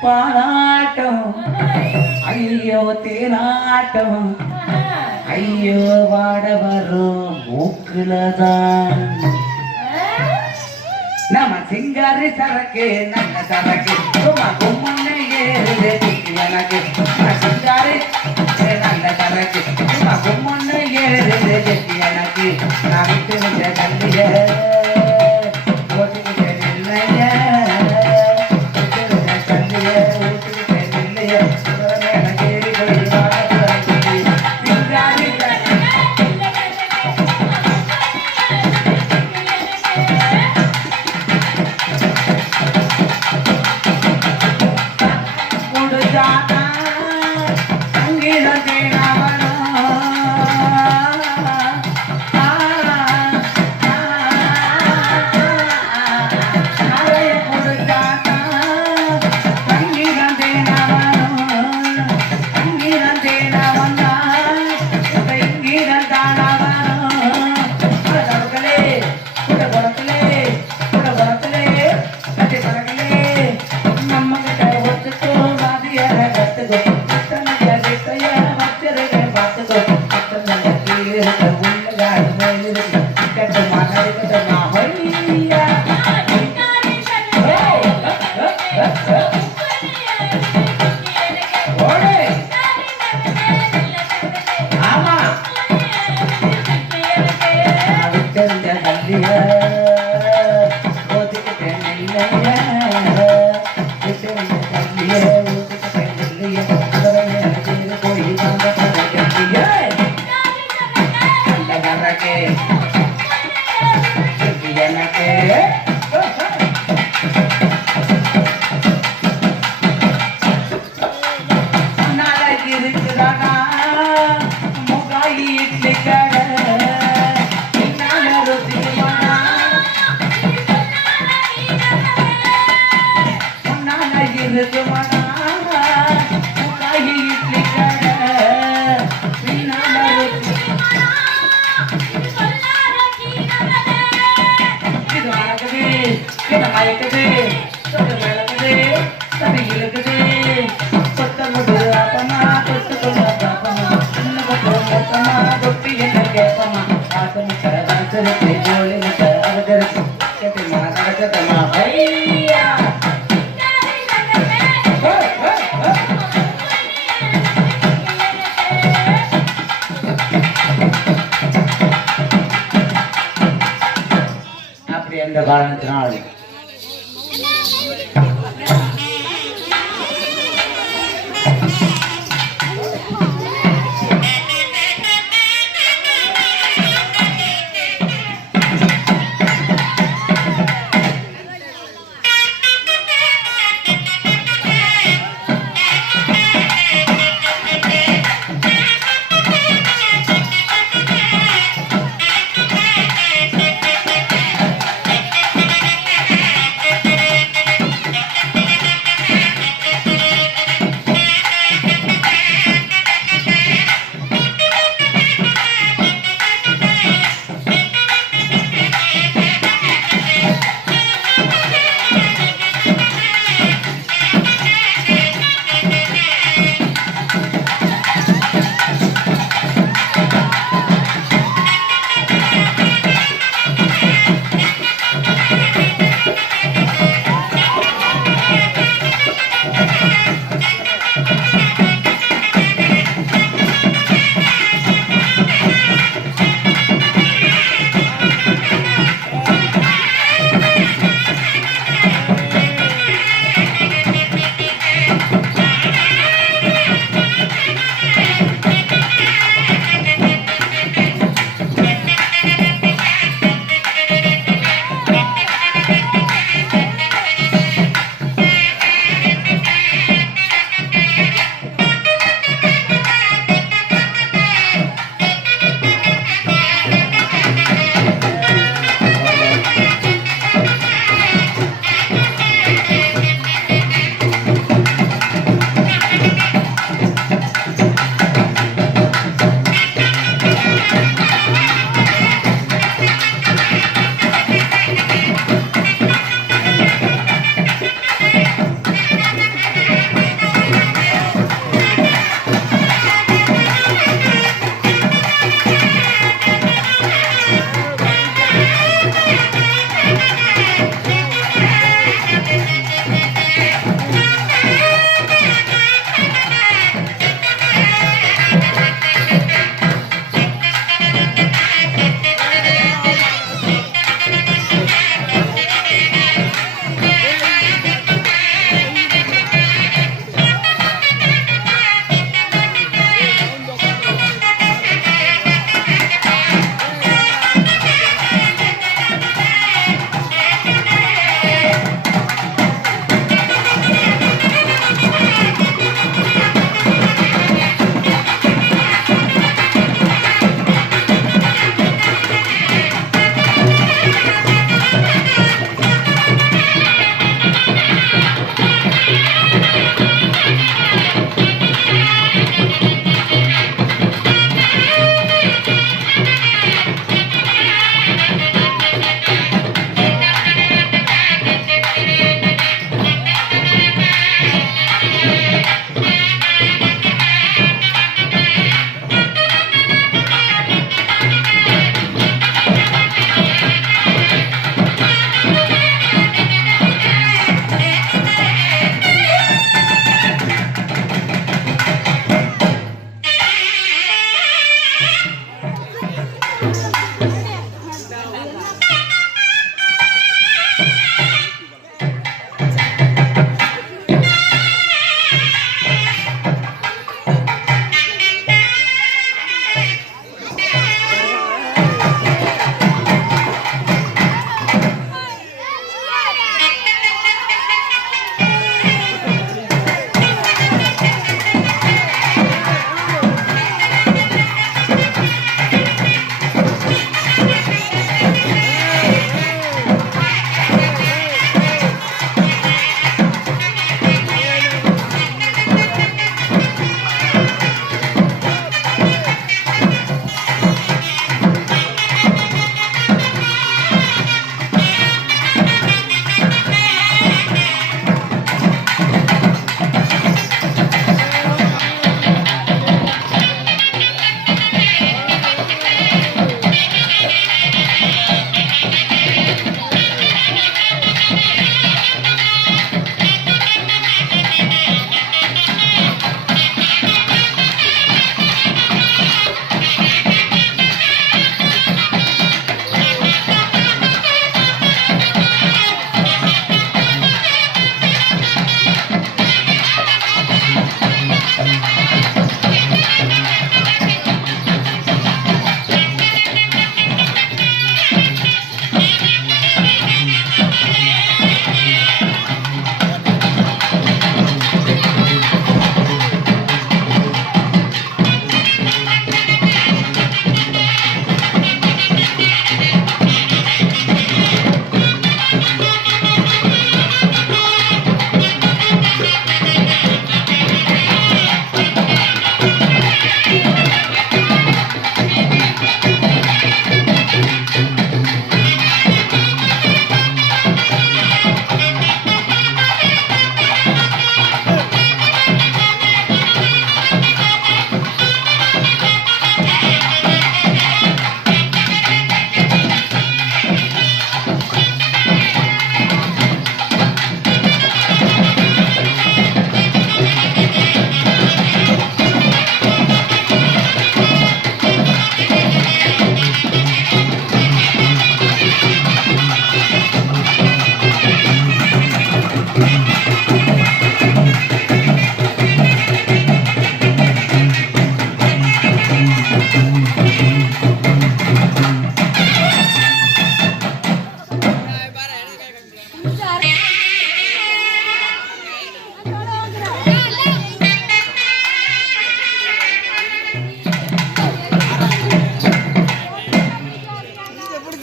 பாலாட்டம், ஓஹோய். ஐயோ தேனாட்டம், ஆஹா. ஐயோ வாட வரும் மூக்குலதான். நம்ம சிங்காரி சரக்கு நல்ல சரக்கு, சும்மா கும்மன்னு ஏறுது எனக்கு. நம்ம சிங்காரி நல்ல சரக்கு, சும்மா கும்மன்னு ஏறுது எனக்கு. நான் விட்டு விட்ட கல்லிய ஓட்டுக்கிட்ட நில்லைய, விட்டு விட்ட கல்லிய ஓட்டுக்கிட்ட நில்லைய, எனக்கு ஏறி சிங்காரி முடிஞ்சாதா சங்கீத தேனாவனம். அறைய முடிஞ்சாதா சங்கீத தேனாவனம். சங்கீத தேனாவனம் சங்கீத தானாவனம். குடகுடலே குடகுடத்திலே குடகுடத்திலே கட்டி பறக்கலே நம்ம கிட்ட ஒத்துக்கோ, வாதியார கத்துக்கோ, அத்தனைய கிட்டைய வச்சிருக்க பார்த்துக்கோ, அத்தனைய கீழே உள்ளகாடு மேலிருக்கு கட்டு மாட்டடிக்கட்டு மாவையா. ஓடு ஆமா விட்டறிஞ்ச கல்லிய ஓதிக்கிட்ட நெல்லைய, விட்டறிஞ்ச கல்லிய ஓதிக்கிட்ட நெல்லைய, போய் வாங்க கல்லிய அந்த கரக்கே எனக்கு நாளைக்கு இருக்குதானா முக என்ன மயக்குது சொட்டு விளக்குது தவி இழுக்குது கொத்தமுடு ஆட்டமா கொத்து கொள்ள பாப்பமா சின்ன கொத்து மொத்தமா கொட்டி என்ன கேப்பமா ஆசை முட்டை வளர்த்துருக்கு ஜோலி முட்டை அவதருக்கு கேட்டுமா நடக்கத்தமா ஐயா அப்படி அந்த காரணத்தினால்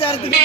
விபச்சாரத்துக்கு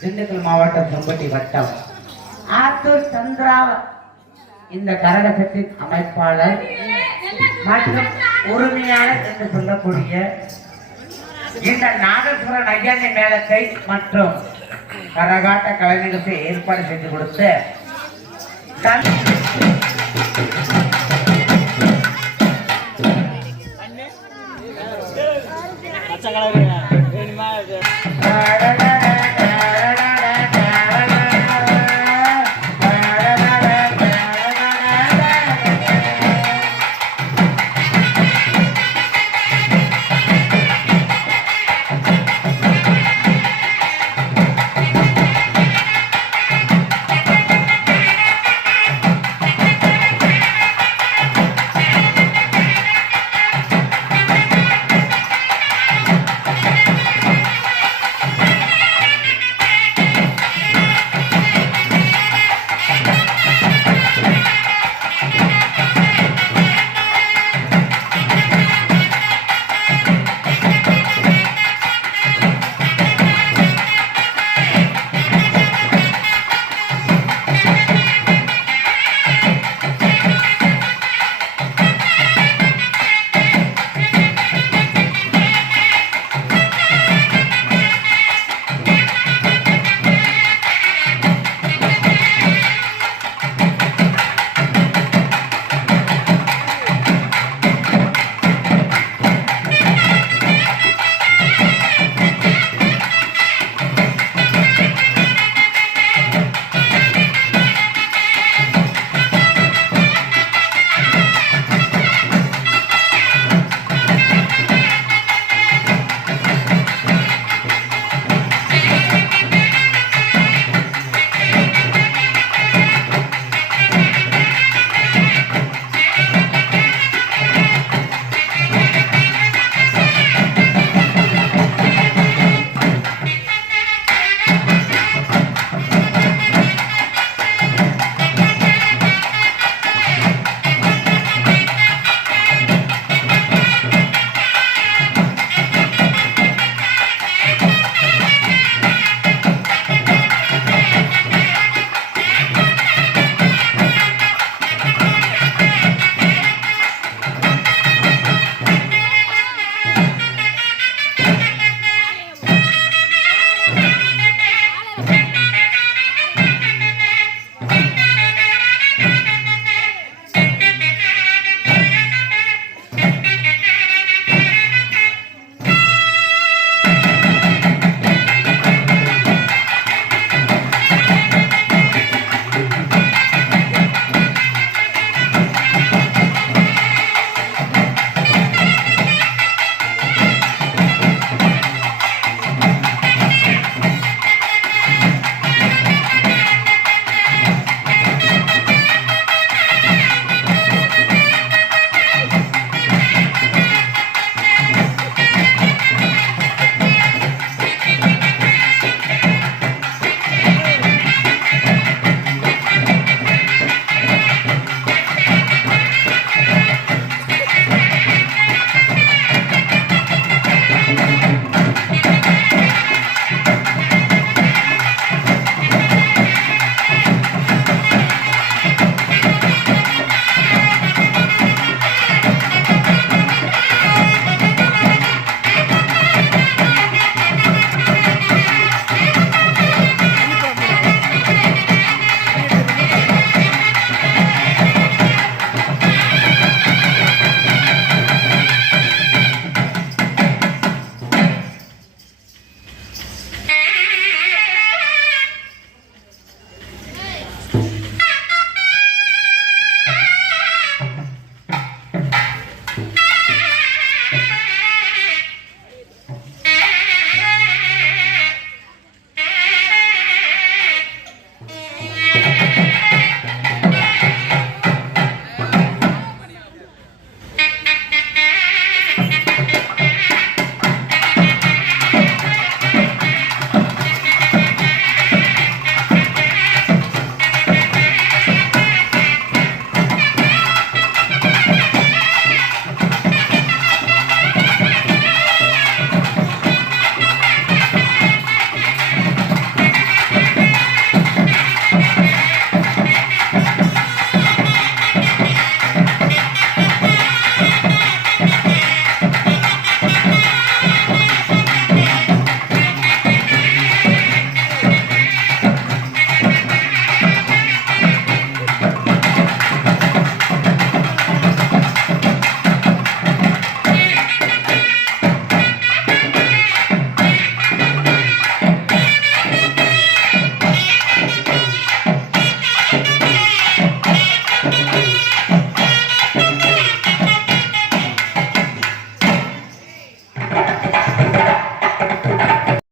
திண்டுக்கல் மாவட்டம் செம்பட்டி வட்டம் ஆத்தூர் சந்திரா இந்த கரகத்தின் அமைப்பாளர் மற்றும் உரிமையாளர் என்று சொல்லக்கூடிய இந்த நாகேஸ்வரன் ஐயாண்டி மேளத்தை மற்றும் கரகாட்ட கலைஞருக்கு ஏற்பாடு செய்து கொடுத்த பச்சை கலர்